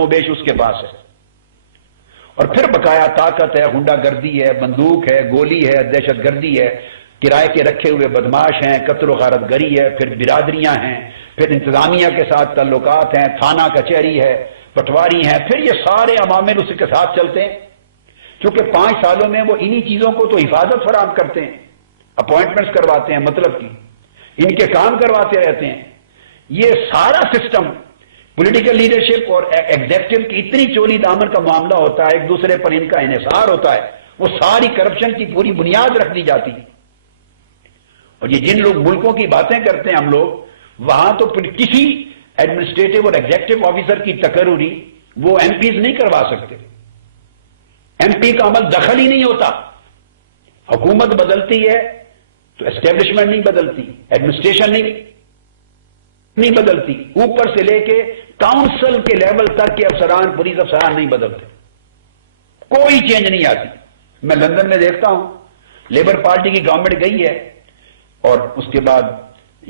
کم و بیش اس کے پاس ہے، اور پھر بقایا طاقت ہے، غنڈہ گردی ہے، بندوق ہے، گولی ہے، دہشت گردی ہے، کرائے کے رکھے ہوئے بدماش ہیں، قتل و غارت گری ہے، پھر برادریاں ہیں، پھر انتظامیہ کے ساتھ تعلقات ہیں، تھانہ کچہری ہے، پٹواری ہیں، پھر یہ سارے عوامل اس کے ساتھ چلتے ہیں۔ چونکہ 5 سالوں میں وہ انہی چیزوں کو تو حفاظت فراہم کرتے ہیں، اپوائنٹمنٹس کرواتے ہیں، مطلب کی ان کے کام کرواتے رہتے ہیں۔ یہ سارا سسٹم پولیٹیکل لیڈرشپ اور ایگزیکٹو کی اتنی چولی دامن کا معاملہ ہوتا ہے، ایک دوسرے پر ان کا انحصار ہوتا ہے، وہ ساری کرپشن کی پوری بنیاد رکھ دی جاتی ہے۔ اور یہ جن لوگ ملکوں کی باتیں کرتے ہیں ہم لوگ، وہاں تو کسی ایڈمنسٹریٹو اور ایگزیکٹو آفیسر کی تقرری وہ ایم پیز نہیں کروا سکتے۔ ایم پی کا عمل دخل ہی نہیں ہوتا۔ حکومت بدلتی ہے تو اسٹیبلشمنٹ نہیں بدلتی، ایڈمنسٹریشن نہیں بدلتی، اوپر سے لے کے کاؤنسل کے لیول تک کے افسران، پولیس افسران نہیں بدلتے، کوئی چینج نہیں آتی۔ میں لندن میں دیکھتا ہوں، لیبر پارٹی کی گورنمنٹ گئی ہے اور اس کے بعد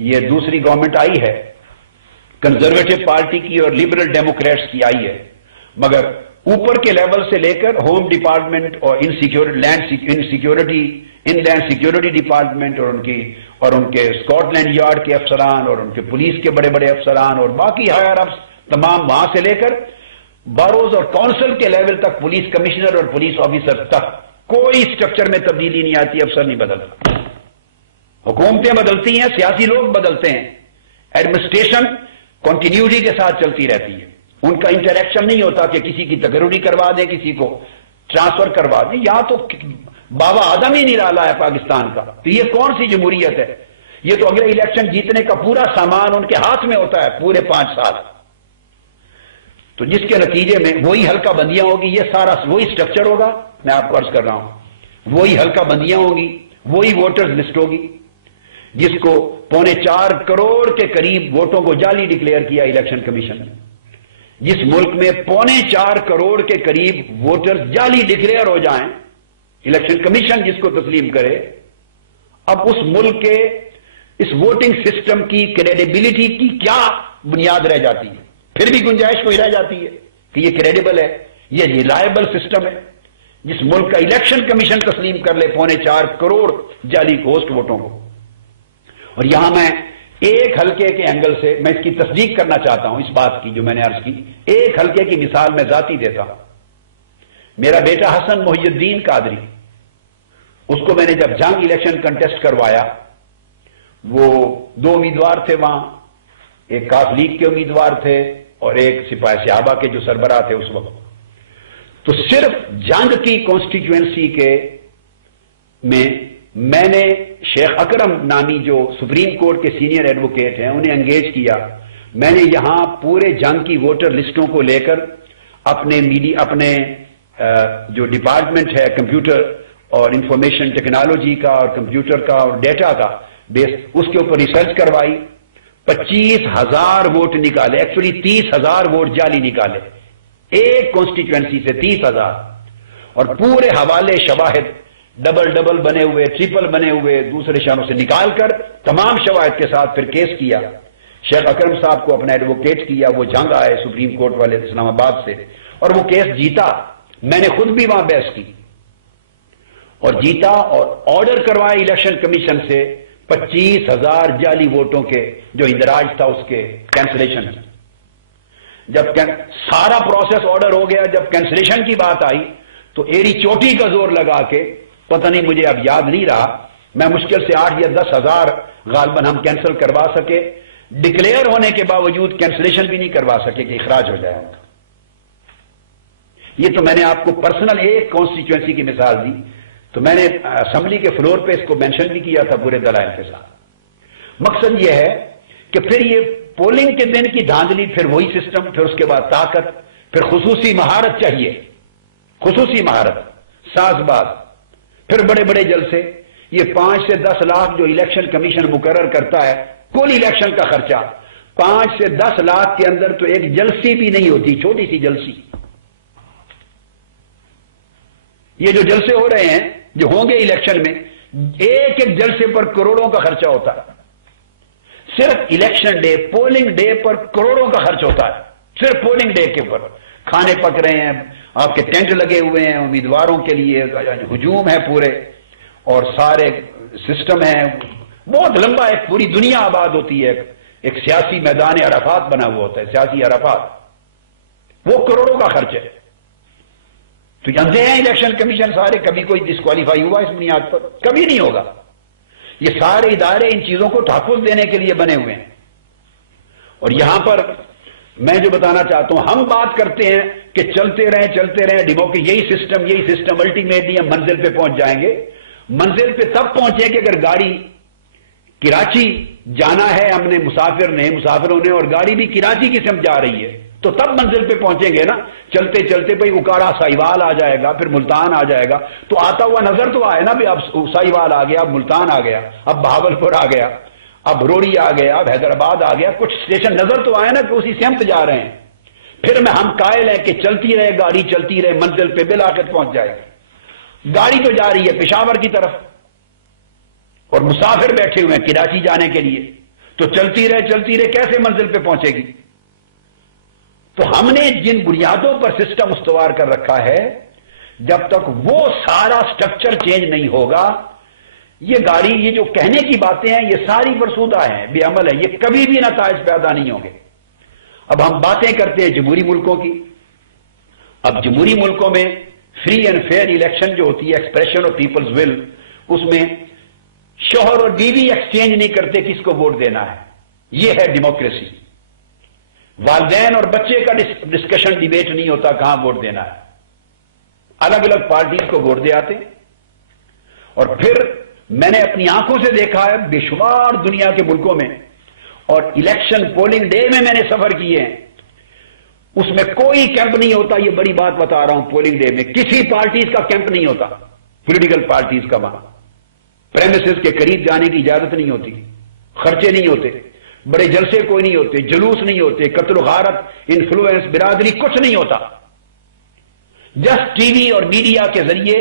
یہ دوسری گورنمنٹ آئی ہے، کنزرویٹو پارٹی کی اور لبرل ڈیموکریٹس کی آئی ہے، مگر اوپر کے لیول سے لے کر ہوم ڈپارٹمنٹ اور ان لینڈ سیکیورٹی ڈپارٹمنٹ اور ان کے اسکاٹ لینڈ یارڈ کے افسران اور ان کے پولیس کے بڑے بڑے افسران اور باقی ہائر اپس تمام، وہاں سے لے کر باروز اور کونسل کے لیول تک پولیس کمشنر اور پولیس آفیسر تک کوئی اسٹرکچر میں تبدیلی نہیں آتی، افسر نہیں بدلتا۔ حکومتیں بدلتی ہیں، سیاسی لوگ بدلتے ہیں، ایڈمنسٹریشن کنٹینیوٹی کے ساتھ چلتی رہتی ہے، ان کا انٹریکشن نہیں ہوتا کہ کسی کی تقرری کروا دیں، کسی کو ٹرانسفر کروا دیں۔ یہاں تو بابا آدم ہی نہیں ڈالا ہے پاکستان کا، تو یہ کون سی جمہوریت ہے؟ یہ تو اگلے الیکشن جیتنے کا پورا سامان ان کے ہاتھ میں ہوتا ہے پورے 5 سال، تو جس کے نتیجے میں وہی حلقہ بندیاں ہوگی، یہ سارا وہی اسٹرکچر ہوگا۔ میں آپ کو عرض کر رہا ہوں، وہی حلقہ بندیاں ہوں گی، وہی ووٹرز لسٹ ہوگی، جس کو 4.25 کروڑ کے قریب ووٹوں کو جعلی ڈکلیئر کیا الیکشن کمیشن نے۔ جس ملک میں 4.25 کروڑ کے قریب ووٹرز جعلی ڈکلیئر ہو جائیں، الیکشن کمیشن جس کو تسلیم کرے، اب اس ملک کے اس ووٹنگ سسٹم کی کریڈیبلٹی کی کیا بنیاد رہ جاتی ہے؟ پھر بھی گنجائش کوئی رہ جاتی ہے کہ یہ کریڈیبل ہے، یہ ریلائبل سسٹم ہے، جس ملک کا الیکشن کمیشن تسلیم کر لے 4.25 کروڑ جعلی گھوسٹ ووٹوں کو۔ اور یہاں میں ایک حلقے کے اینگل سے میں اس کی تصدیق کرنا چاہتا ہوں، اس بات کی جو میں نے عرض کی، ایک حلقے کی مثال میں ذاتی دیتا ہوں۔ میرا بیٹا حسن محی الدین قادری، اس کو میں نے جب جنگ الیکشن کنٹیسٹ کروایا، وہ 2 امیدوار تھے وہاں، ایک کاف لیگ کے امیدوار تھے اور ایک سپاہی صحابہ کے جو سربراہ تھے اس وقت، تو صرف جنگ کی کانسٹیچوئنسی کے میں نے شیخ اکرم نامی جو سپریم کورٹ کے سینئر ایڈوکیٹ ہیں انہیں انگیج کیا۔ میں نے یہاں پورے جنگ کی ووٹر لسٹوں کو لے کر اپنے جو ڈپارٹمنٹ ہے کمپیوٹر اور انفارمیشن ٹیکنالوجی کا اور کمپیوٹر کا اور ڈیٹا کا بیس، اس کے اوپر ریسرچ کروائی، 25,000 ووٹ نکالے، ایکچولی 30,000 ووٹ جعلی نکالے، ایک کانسٹیچوئنسی سے 30,000، اور پورے حوالے شواہد ڈبل بنے ہوئے، ٹرپل بنے ہوئے دوسرے شہروں سے نکال کر تمام شواہد کے ساتھ پھر کیس کیا، شیخ اکرم صاحب کو اپنا ایڈوکیٹ کیا، وہ جنگ آئے سپریم کورٹ والے اسلام آباد سے اور وہ کیس جیتا۔ میں نے خود بھی وہاں بحث کی اور جیتا، اور آرڈر کروائے الیکشن کمیشن سے 25,000 جعلی ووٹوں کے جو اندراج تھا اس کے کینسلیشن۔ جب سارا پروسیس آرڈر ہو گیا، جب کینسلیشن کی بات آئی تو ایڑی چوٹی کا زور لگا کے، پتہ نہیں مجھے اب یاد نہیں رہا، میں مشکل سے 8 یا 10,000 غالباً ہم کینسل کروا سکے، ڈکلیئر ہونے کے باوجود کینسلیشن بھی نہیں کروا سکے کہ اخراج ہو جائے ان کا۔ یہ تو میں نے آپ کو پرسنل ایک کانسٹیچوئنسی کی مثال دی، تو میں نے اسمبلی کے فلور پہ اس کو مینشن بھی کیا تھا پورے دلائل کے ساتھ۔ مقصد یہ ہے کہ پھر یہ پولنگ کے دن کی دھاندلی، پھر وہی سسٹم، پھر اس کے بعد طاقت، پھر خصوصی مہارت چاہیے، خصوصی مہارت، ساز باز، پھر بڑے بڑے جلسے۔ یہ 5 سے 10 لاکھ جو الیکشن کمیشن مقرر کرتا ہے کل الیکشن کا خرچہ، 5 سے 10 لاکھ کے اندر تو ایک جلسی بھی نہیں ہوتی، چھوٹی سی جلسی۔ یہ جو جلسے ہو رہے ہیں جو ہوں گے الیکشن میں، ایک ایک جلسے پر کروڑوں کا خرچہ ہوتا ہے، صرف الیکشن ڈے، پولنگ ڈے پر کروڑوں کا خرچ ہوتا ہے، صرف پولنگ ڈے کے اوپر۔ کھانے پک رہے ہیں، آپ کے ٹینٹ لگے ہوئے ہیں، امیدواروں کے لیے ہجوم ہے پورے، اور سارے سسٹم ہیں، بہت لمبا، ایک پوری دنیا آباد ہوتی ہے، ایک سیاسی میدان عرفات بنا ہوا ہوتا ہے، سیاسی عرفات، وہ کروڑوں کا خرچ ہے۔ تو جانتے ہیں الیکشن کمیشن سارے، کبھی کوئی ڈسکوالیفائی ہوا اس بنیاد پر؟ کبھی نہیں ہوگا۔ یہ سارے ادارے ان چیزوں کو تحفظ دینے کے لیے بنے ہوئے ہیں۔ اور یہاں پر میں جو بتانا چاہتا ہوں، ہم بات کرتے ہیں کہ چلتے رہیں ڈیموکریسی، یہی سسٹم الٹیمیٹلی ہم منزل پہ پہنچ جائیں گے۔ منزل پہ تب پہنچیں کہ اگر گاڑی کراچی جانا ہے، ہم نے مسافروں نے، اور گاڑی بھی کراچی کی سمت جا رہی ہے، تو تب منزل پہ پہنچیں گے نا۔ چلتے چلتے بھائی اکاڑا ساہیوال آ جائے گا، پھر ملتان آ جائے گا، تو آتا ہوا نظر تو آئے نا بھی، اب ساہیوال آ گیا، اب ملتان آ گیا، اب بہاولپور آ گیا، اب روڑی آ گیا، اب حیدرآباد آ گیا، کچھ اسٹیشن نظر تو آئے نا کہ اسی سمت جا رہے ہیں۔ پھر ہم قائل ہیں کہ چلتی رہے گاڑی، چلتی رہے، منزل پہ بالآخر پہنچ جائے گی۔ گاڑی تو جا رہی ہے پشاور کی طرف، اور مسافر بیٹھے ہوئے ہیں کراچی جانے کے لیے، تو چلتی رہے کیسے منزل پہ پہنچے گی؟ تو ہم نے جن بنیادوں پر سسٹم استوار کر رکھا ہے، جب تک وہ سارا سٹرکچر چینج نہیں ہوگا، یہ گاڑی، یہ جو کہنے کی باتیں ہیں، یہ ساری فرسودہ ہیں، بے عمل ہیں، یہ کبھی بھی نتائج پیدا نہیں ہوں گے۔ اب ہم باتیں کرتے ہیں جمہوری ملکوں کی۔ اب جمہوری ملکوں میں فری اینڈ فیئر الیکشن جو ہوتی ہے، ایکسپریشن آف پیپلز ول، اس میں شوہر اور بیوی ایکسچینج نہیں کرتے کس کو ووٹ دینا ہے، یہ ہے ڈیموکریسی۔ والدین اور بچے کا ڈسکشن ڈیبیٹ نہیں ہوتا کہاں ووٹ دینا ہے، الگ الگ پارٹیز کو ووٹ دے آتے۔ اور پھر میں نے اپنی آنکھوں سے دیکھا ہے بے شمار دنیا کے ملکوں میں، اور الیکشن پولنگ ڈے میں نے سفر کیے ہیں، اس میں کوئی کیمپ نہیں ہوتا، یہ بڑی بات بتا رہا ہوں، پولنگ ڈے میں کسی پارٹیز کا کیمپ نہیں ہوتا، پولیٹیکل پارٹیز کا، وہاں پریمیسز کے قریب جانے کی اجازت نہیں ہوتی، خرچے نہیں ہوتے، بڑے جلسے کوئی نہیں ہوتے، جلوس نہیں ہوتے، قتل و غارت، انفلوئنس، برادری، کچھ نہیں ہوتا۔ جسٹ ٹی وی اور میڈیا کے ذریعے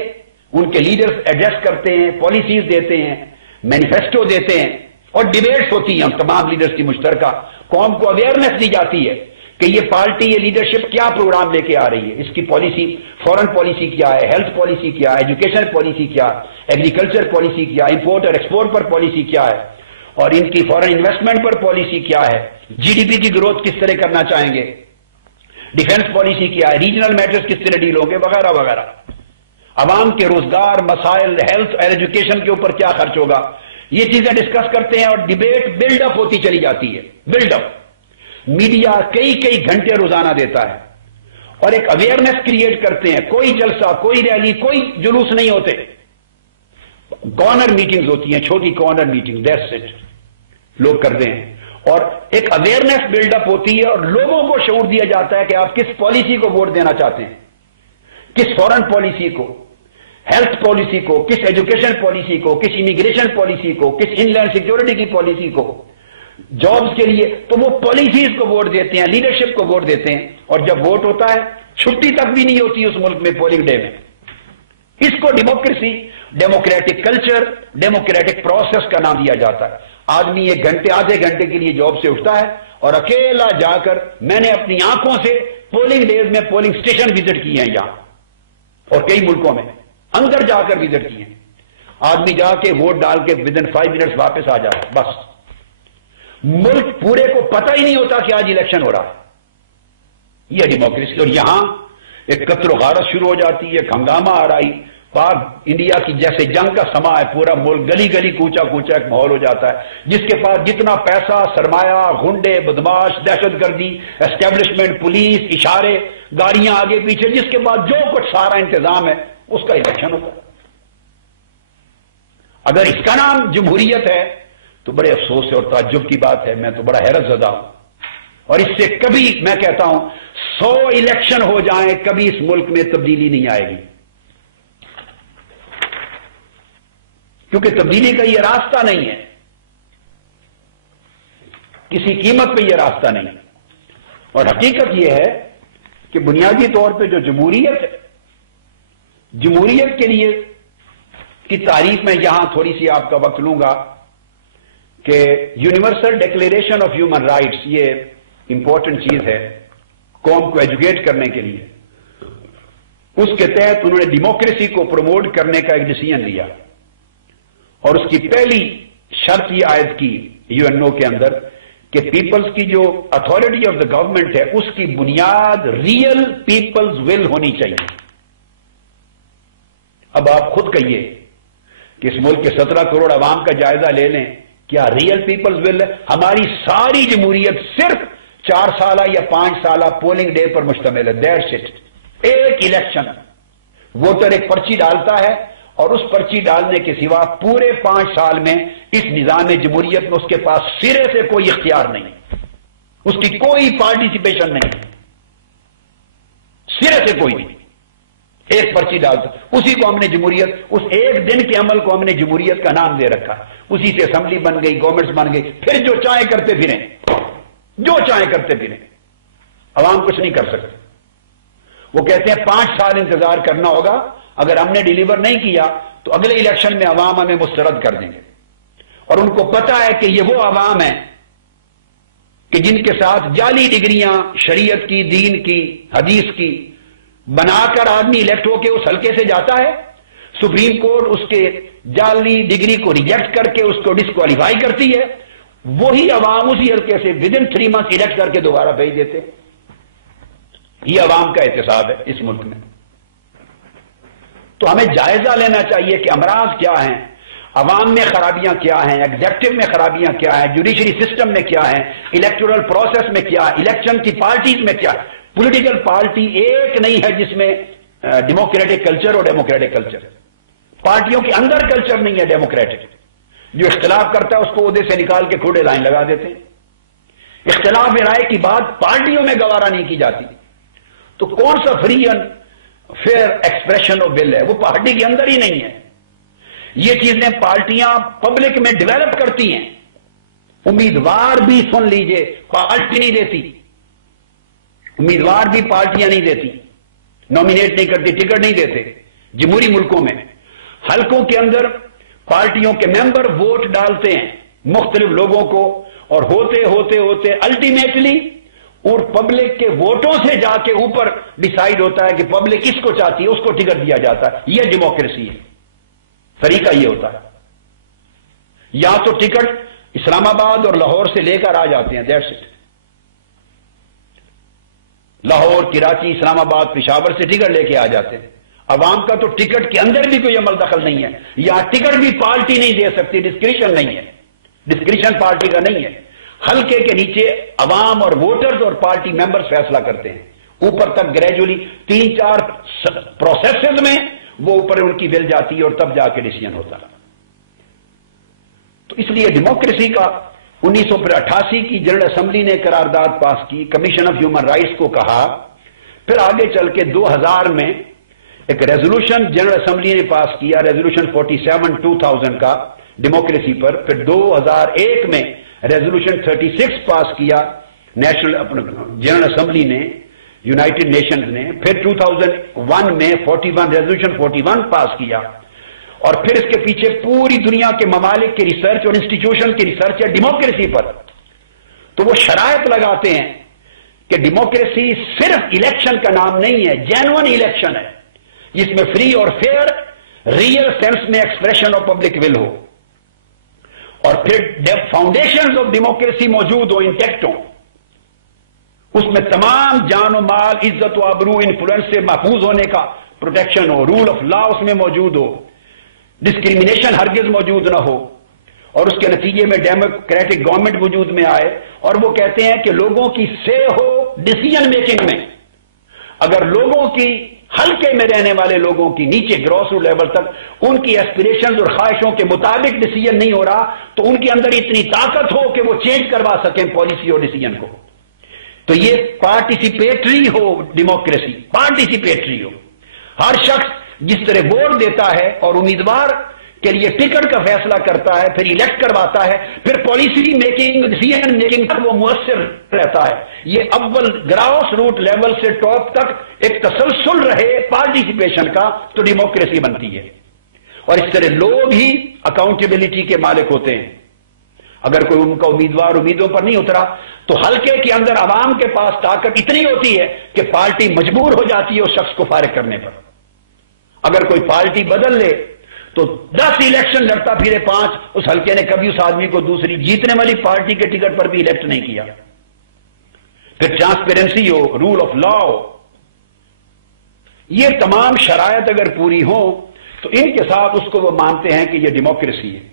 ان کے لیڈرز ایڈریس کرتے ہیں، پالیسیز دیتے ہیں، مینیفیسٹو دیتے ہیں، اور ڈیبیٹس ہوتی ہیں تمام لیڈرز کی مشترکہ۔ قوم کو اویئرنیس دی جاتی ہے کہ یہ پارٹی، یہ لیڈرشپ کیا پروگرام لے کے آ رہی ہے، اس کی پالیسی، فورن پالیسی کیا ہے، ہیلتھ پالیسی کیا ہے، ایجوکیشن پالیسی کیا، ایگریکلچر پالیسی کیا، امپورٹ اور ایکسپورٹ پر پالیسی کیا ہے، اور ان کی فورن انویسٹمنٹ پر پالیسی کیا ہے، جی ڈی پی کی گروتھ کس طرح کرنا چاہیں گے، ڈیفنس پالیسی کیا ہے، ریجنل میٹرز کس طرح ڈیل ہوں گے، وغیرہ وغیرہ۔ عوام کے روزگار مسائل، ہیلتھ اور ایجوکیشن کے اوپر کیا خرچ ہوگا، یہ چیزیں ڈسکس کرتے ہیں، اور ڈیبیٹ بلڈ اپ ہوتی چلی جاتی ہے، بلڈ اپ۔ میڈیا کئی گھنٹے روزانہ دیتا ہے، اور ایک اویئرنیس کریٹ کرتے ہیں، کوئی جلسہ، کوئی ریلی، کوئی جلوس نہیں ہوتے، کارنر میٹنگز ہوتی ہیں، چھوٹی کارنر میٹنگ، دیٹس اٹ، لوگ کرتے ہیں، اور ایک اویئرنیس بلڈ اپ ہوتی ہے، اور لوگوں کو شعور دیا جاتا ہے کہ آپ کس پالیسی کو ووٹ دینا چاہتے ہیں، کس فورن پالیسی کو، ہیلتھ پالیسی کو، کس ایجوکیشن پالیسی کو، کس امیگریشن پالیسی کو، کس ان لینڈ سیکورٹی کی پالیسی کو، جابز کے لیے، تو وہ پالیسیز کو ووٹ دیتے ہیں، لیڈرشپ کو ووٹ دیتے ہیں، اور جب ووٹ ہوتا ہے چھٹی تک بھی نہیں ہوتی اس ملک میں پولنگ ڈے میں۔ اس کو democracy, democratic culture, democratic process کا نام دیا جاتا ہے۔ آدمی ایک گھنٹے، آدھے گھنٹے کے لیے جاب سے اٹھتا ہے، اور اکیلا جا کر، میں نے اپنی آنکھوں سے پولنگ ڈیز میں پولنگ اسٹیشن وزٹ کیے ہیں یہاں اور کئی ملکوں میں، اندر جا کر وزٹ کیے ہیں۔ آدمی جا کے ووٹ ڈال کے ود ان 5 منٹس واپس آ جاتا ہے، بس۔ ملک پورے کو پتہ ہی نہیں ہوتا کہ آج الیکشن ہو رہا ہے، یہ ڈیموکریسی۔ اور یہاں ایک قتل و غارت شروع ہو جاتی ہے، ایک ہنگامہ آ رہی، پاک انڈیا کی جیسے جنگ کا سما ہے، پورا ملک گلی گلی کوچا کوچا ایک ماحول ہو جاتا ہے، جس کے پاس جتنا پیسہ، سرمایہ، غنڈے، بدماش، دہشت گردی، اسٹیبلشمنٹ، پولیس، اشارے، گاڑیاں آگے پیچھے، جس کے بعد جو کچھ سارا انتظام ہے، اس کا الیکشن ہوتا ہے۔ اگر اس کا نام جمہوریت ہے تو بڑے افسوس اور تعجب کی بات ہے، میں تو بڑا حیرت زدہ ہوں، اور اس سے کبھی، میں کہتا ہوں 100 الیکشن ہو جائیں، کبھی اس ملک میں تبدیلی نہیں آئے گی، کیونکہ تبدیلی کا یہ راستہ نہیں ہے، کسی قیمت پہ یہ راستہ نہیں ہے۔ اور حقیقت یہ ہے کہ بنیادی طور پہ جو جمہوریت کے لیے کی تعریف میں یہاں تھوڑی سی آپ کا وقت لوں گا کہ universal declaration of human rights, یہ امپورٹنٹ چیز ہے، قوم کو ایجوکیٹ کرنے کے لیے، اس کے تحت انہوں نے ڈیموکریسی کو پروموٹ کرنے کا ایک ڈیسیژن لیا، اور اس کی پہلی شرط یہ عائد کی UNO کے اندر کہ پیپلز کی جو اتھارٹی آف دا گورنمنٹ ہے اس کی بنیاد ریئل پیپلز ول ہونی چاہیے۔ اب آپ خود کہیے کہ اس ملک کے 17 کروڑ عوام کا جائزہ لے لیں، کیا ریئل پیپلز ول ہے؟ ہماری ساری جمہوریت صرف 4 سالہ یا 5 سالہ پولنگ ڈے پر مشتمل ہے، دیٹس اٹ۔ ایک الیکشن، ووٹر ایک پرچی ڈالتا ہے اور اس پرچی ڈالنے کے سوا پورے 5 سال میں اس نظام جمہوریت میں اس کے پاس سرے سے کوئی اختیار نہیں، اس کی کوئی پارٹیسپیشن نہیں، سرے سے کوئی نہیں، ایک پرچی ڈالتا، اسی کو ہم نے جمہوریت، اس ایک دن کے عمل کو ہم نے جمہوریت کا نام دے رکھا، اسی سے اسمبلی بن گئی، گورنمنٹس بن گئی، پھر جو چاہیں کرتے پھریں، جو چاہیں کرتے پھریں، عوام کچھ نہیں کر سکتے۔ وہ کہتے ہیں 5 سال انتظار کرنا ہوگا، اگر ہم نے ڈیلیور نہیں کیا تو اگلے الیکشن میں عوام ہمیں مسترد کر دیں گے، اور ان کو پتا ہے کہ یہ وہ عوام ہے کہ جن کے ساتھ جعلی ڈگریاں شریعت کی، دین کی، حدیث کی بنا کر آدمی الیکٹ ہو کے اس حلقے سے جاتا ہے، سپریم کورٹ اس کے جعلی ڈگری کو ریجیکٹ کر کے اس کو ڈسکوالیفائی کرتی ہے، وہی عوام اسی حلقے سے ودن 3 منتھ الیکٹ کر کے دوبارہ بھیج دیتے۔ یہ عوام کا احتساب ہے اس ملک میں۔ تو ہمیں جائزہ لینا چاہیے کہ امراض کیا ہیں، عوام میں خرابیاں کیا ہیں، ایگزیکٹو میں خرابیاں کیا ہیں، جوڈیشری سسٹم میں کیا ہیں، الیکٹورل پروسیس میں کیا، الیکشن کی پارٹیز میں کیا۔ پولیٹیکل پارٹی ایک نہیں ہے جس میں ڈیموکریٹک کلچر اور ڈیموکریٹک کلچر، پارٹیوں کے اندر کلچر نہیں ہے ڈیموکریٹک۔ جو اختلاف کرتا ہے اس کو عہدے سے نکال کے کھوڑے لائن لگا دیتے ہیں۔ اختلاف رائے کی بات پارٹیوں میں گوارا نہیں کی جاتی، تو کون سا free and fair expression of will ہے؟ وہ پارٹی کے اندر ہی نہیں ہے۔ یہ چیزیں پارٹیاں پبلک میں ڈیولپ کرتی ہیں، امیدوار بھی سن لیجئے پارٹی نہیں دیتی، امیدوار بھی پارٹیاں نہیں دیتی، نامینیٹ نہیں کرتی، ٹکٹ نہیں دیتے۔ جمہوری ملکوں میں حلقوں کے اندر پارٹیوں کے ممبر ووٹ ڈالتے ہیں مختلف لوگوں کو، اور ہوتے ہوتے ہوتے الٹیمیٹلی اور پبلک کے ووٹوں سے جا کے اوپر ڈیسائیڈ ہوتا ہے کہ پبلک کس کو چاہتی ہے، اس کو ٹکٹ دیا جاتا ہے۔ یہ ڈیموکریسی ہے، طریقہ یہ ہوتا ہے۔ یا تو ٹکٹ اسلام آباد اور لاہور سے لے کر آ جاتے ہیں، دیٹس اٹ۔ لاہور، کراچی، اسلام آباد، پشاور سے ٹکٹ لے کے آ جاتے ہیں۔ عوام کا تو ٹکٹ کے اندر بھی کوئی عمل دخل نہیں ہے، یا ٹکٹ بھی پارٹی نہیں دے سکتی، ڈسکریشن نہیں ہے، ڈسکریشن پارٹی کا نہیں ہے۔ حلقے کے نیچے عوام اور ووٹرز اور پارٹی ممبرز فیصلہ کرتے ہیں، اوپر تک گریجولی 3-4 پروسیسز میں وہ اوپر ان کی ول جاتی ہے اور تب جا کے ڈیسیژن ہوتا ہے۔ تو اس لیے ڈیموکریسی کا 1988 کی جنرل اسمبلی نے قرارداد پاس کی، کمیشن آف ہیومن رائٹس کو کہا، پھر آگے چل کے 2000 میں ایک ریزولوشن جنرل اسمبلی نے پاس کیا، ریزولوشن 47 2000 کا ڈیموکریسی پر، پھر 2001 میں ریزولوشن 36 پاس کیا نیشنل جنرل اسمبلی نے، یونائٹڈ نیشنز نے، پھر 2001 میں 41 ریزولوشن 41 پاس کیا، اور پھر اس کے پیچھے پوری دنیا کے ممالک کی ریسرچ اور انسٹیٹیوشن کی ریسرچ ہے ڈیموکریسی پر۔ تو وہ شرائط لگاتے ہیں کہ ڈیموکریسی صرف الیکشن کا نام نہیں ہے، جینوئن الیکشن ہے جس میں فری اور فیئر ریئل سینس میں ایکسپریشن آف پبلک ول ہو، اور پھر فاؤنڈیشنز آف ڈیموکریسی موجود ہو، انٹیکٹ ہو، اس میں تمام جان و مال، عزت و آبرو، انفلوئنس سے محفوظ ہونے کا پروٹیکشن ہو، رول آف لا اس میں موجود ہو، ڈسکریمنیشن ہرگز موجود نہ ہو، اور اس کے نتیجے میں ڈیموکریٹک گورنمنٹ وجود میں آئے۔ اور وہ کہتے ہیں کہ لوگوں کی سے ہو ڈیسیژن میکنگ میں، اگر لوگوں کی حلقے میں رہنے والے لوگوں کی نیچے گراس روٹ لیول تک ان کی ایسپریشنز اور خواہشوں کے مطابق ڈیسیژن نہیں ہو رہا، تو ان کے اندر اتنی طاقت ہو کہ وہ چینج کروا سکیں پالیسی اور ڈیسیژن کو۔ تو یہ پارٹیسپیٹری ہو ڈیموکریسی، پارٹیسپیٹری ہو، ہر شخص جس طرح ووٹ دیتا ہے اور امیدوار کے لیے ٹکٹ کا فیصلہ کرتا ہے، پھر الیکٹ کرواتا ہے، پھر پالیسی میکنگ، ڈیسیژن میکنگ تک وہ مؤثر رہتا ہے۔ یہ اول گراس روٹ لیول سے ٹاپ تک ایک تسلسل رہے پارٹیسپیشن کا، تو ڈیموکریسی بنتی ہے۔ اور اس طرح لوگ ہی اکاؤنٹیبلٹی کے مالک ہوتے ہیں۔ اگر کوئی ان کا امیدوار امیدوں پر نہیں اترا تو حلقے کے اندر عوام کے پاس طاقت اتنی ہوتی ہے کہ پارٹی مجبور ہو جاتی ہے اس شخص کو فارغ کرنے پر. اگر کوئی پارٹی بدل لے تو 10 الیکشن لڑتا پھرے 5، اس حلقے نے کبھی اس آدمی کو دوسری جیتنے والی پارٹی کے ٹکٹ پر بھی الیکٹ نہیں کیا. پھر ٹرانسپیرنسی ہو، رول آف لا ہو، یہ تمام شرائط اگر پوری ہو تو ان کے ساتھ اس کو وہ مانتے ہیں کہ یہ ڈیموکریسی ہے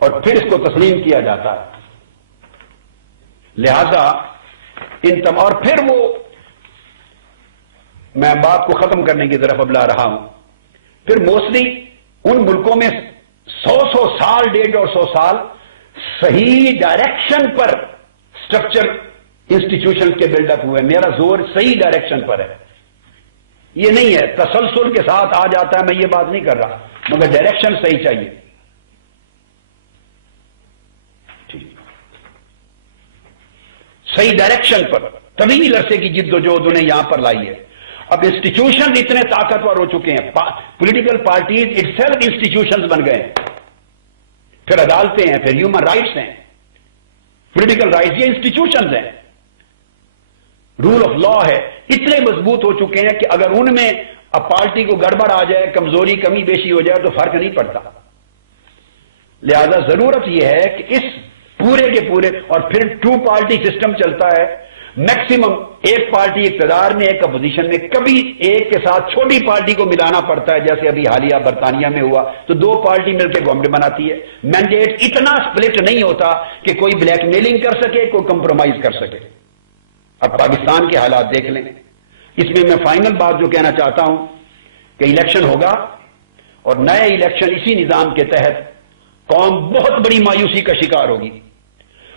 اور پھر اس کو تسلیم کیا جاتا ہے. لہذا اور پھر وہ، میں بات کو ختم کرنے کی طرف اب لا رہا ہوں، پھر موسٹلی ان ملکوں میں 100 سال 150 سال صحیح ڈائریکشن پر اسٹرکچر انسٹیٹیوشن کے بلڈ اپ ہوئے. میرا زور صحیح ڈائریکشن پر ہے، یہ نہیں ہے تسلسل کے ساتھ آ جاتا ہے، میں یہ بات نہیں کر رہا، مگر ڈائریکشن صحیح چاہیے. صحیح ڈائریکشن پر طویل عرصے کی جد و جہد انہیں یہاں پر لائی ہے. اب انسٹیٹیوشن اتنے طاقتور ہو چکے ہیں، political parties itself institutions بن گئے ہیں، پھر عدالتیں ہیں، پھر ہیومن رائٹس ہیں، پولیٹیکل رائٹس، یہ انسٹیٹیوشنز ہیں، رول آف لا ہے، اتنے مضبوط ہو چکے ہیں کہ اگر ان میں اب پارٹی کو گڑبڑ آ جائے، کمزوری کمی بیشی ہو جائے تو فرق نہیں پڑتا. لہذا ضرورت یہ ہے کہ اس پورے کے پورے، اور پھر 2 پارٹی سسٹم چلتا ہے، میکسیمم ایک پارٹی اقتدار میں ایک اپوزیشن میں، کبھی ایک کے ساتھ چھوٹی پارٹی کو ملانا پڑتا ہے، جیسے ابھی حالیہ برطانیہ میں ہوا تو 2 پارٹی مل کے گورنمنٹ بناتی ہے. مینڈیٹ اتنا سپلٹ نہیں ہوتا کہ کوئی بلیک میلنگ کر سکے، کوئی کمپرومائز کر سکے. اب پاکستان کے حالات دیکھ لیں. اس میں فائنل بات جو کہنا چاہتا ہوں کہ الیکشن ہوگا اور نئے الیکشن اسی نظام کے تحت قوم بہت بڑی مایوسی کا شکار ہوگی،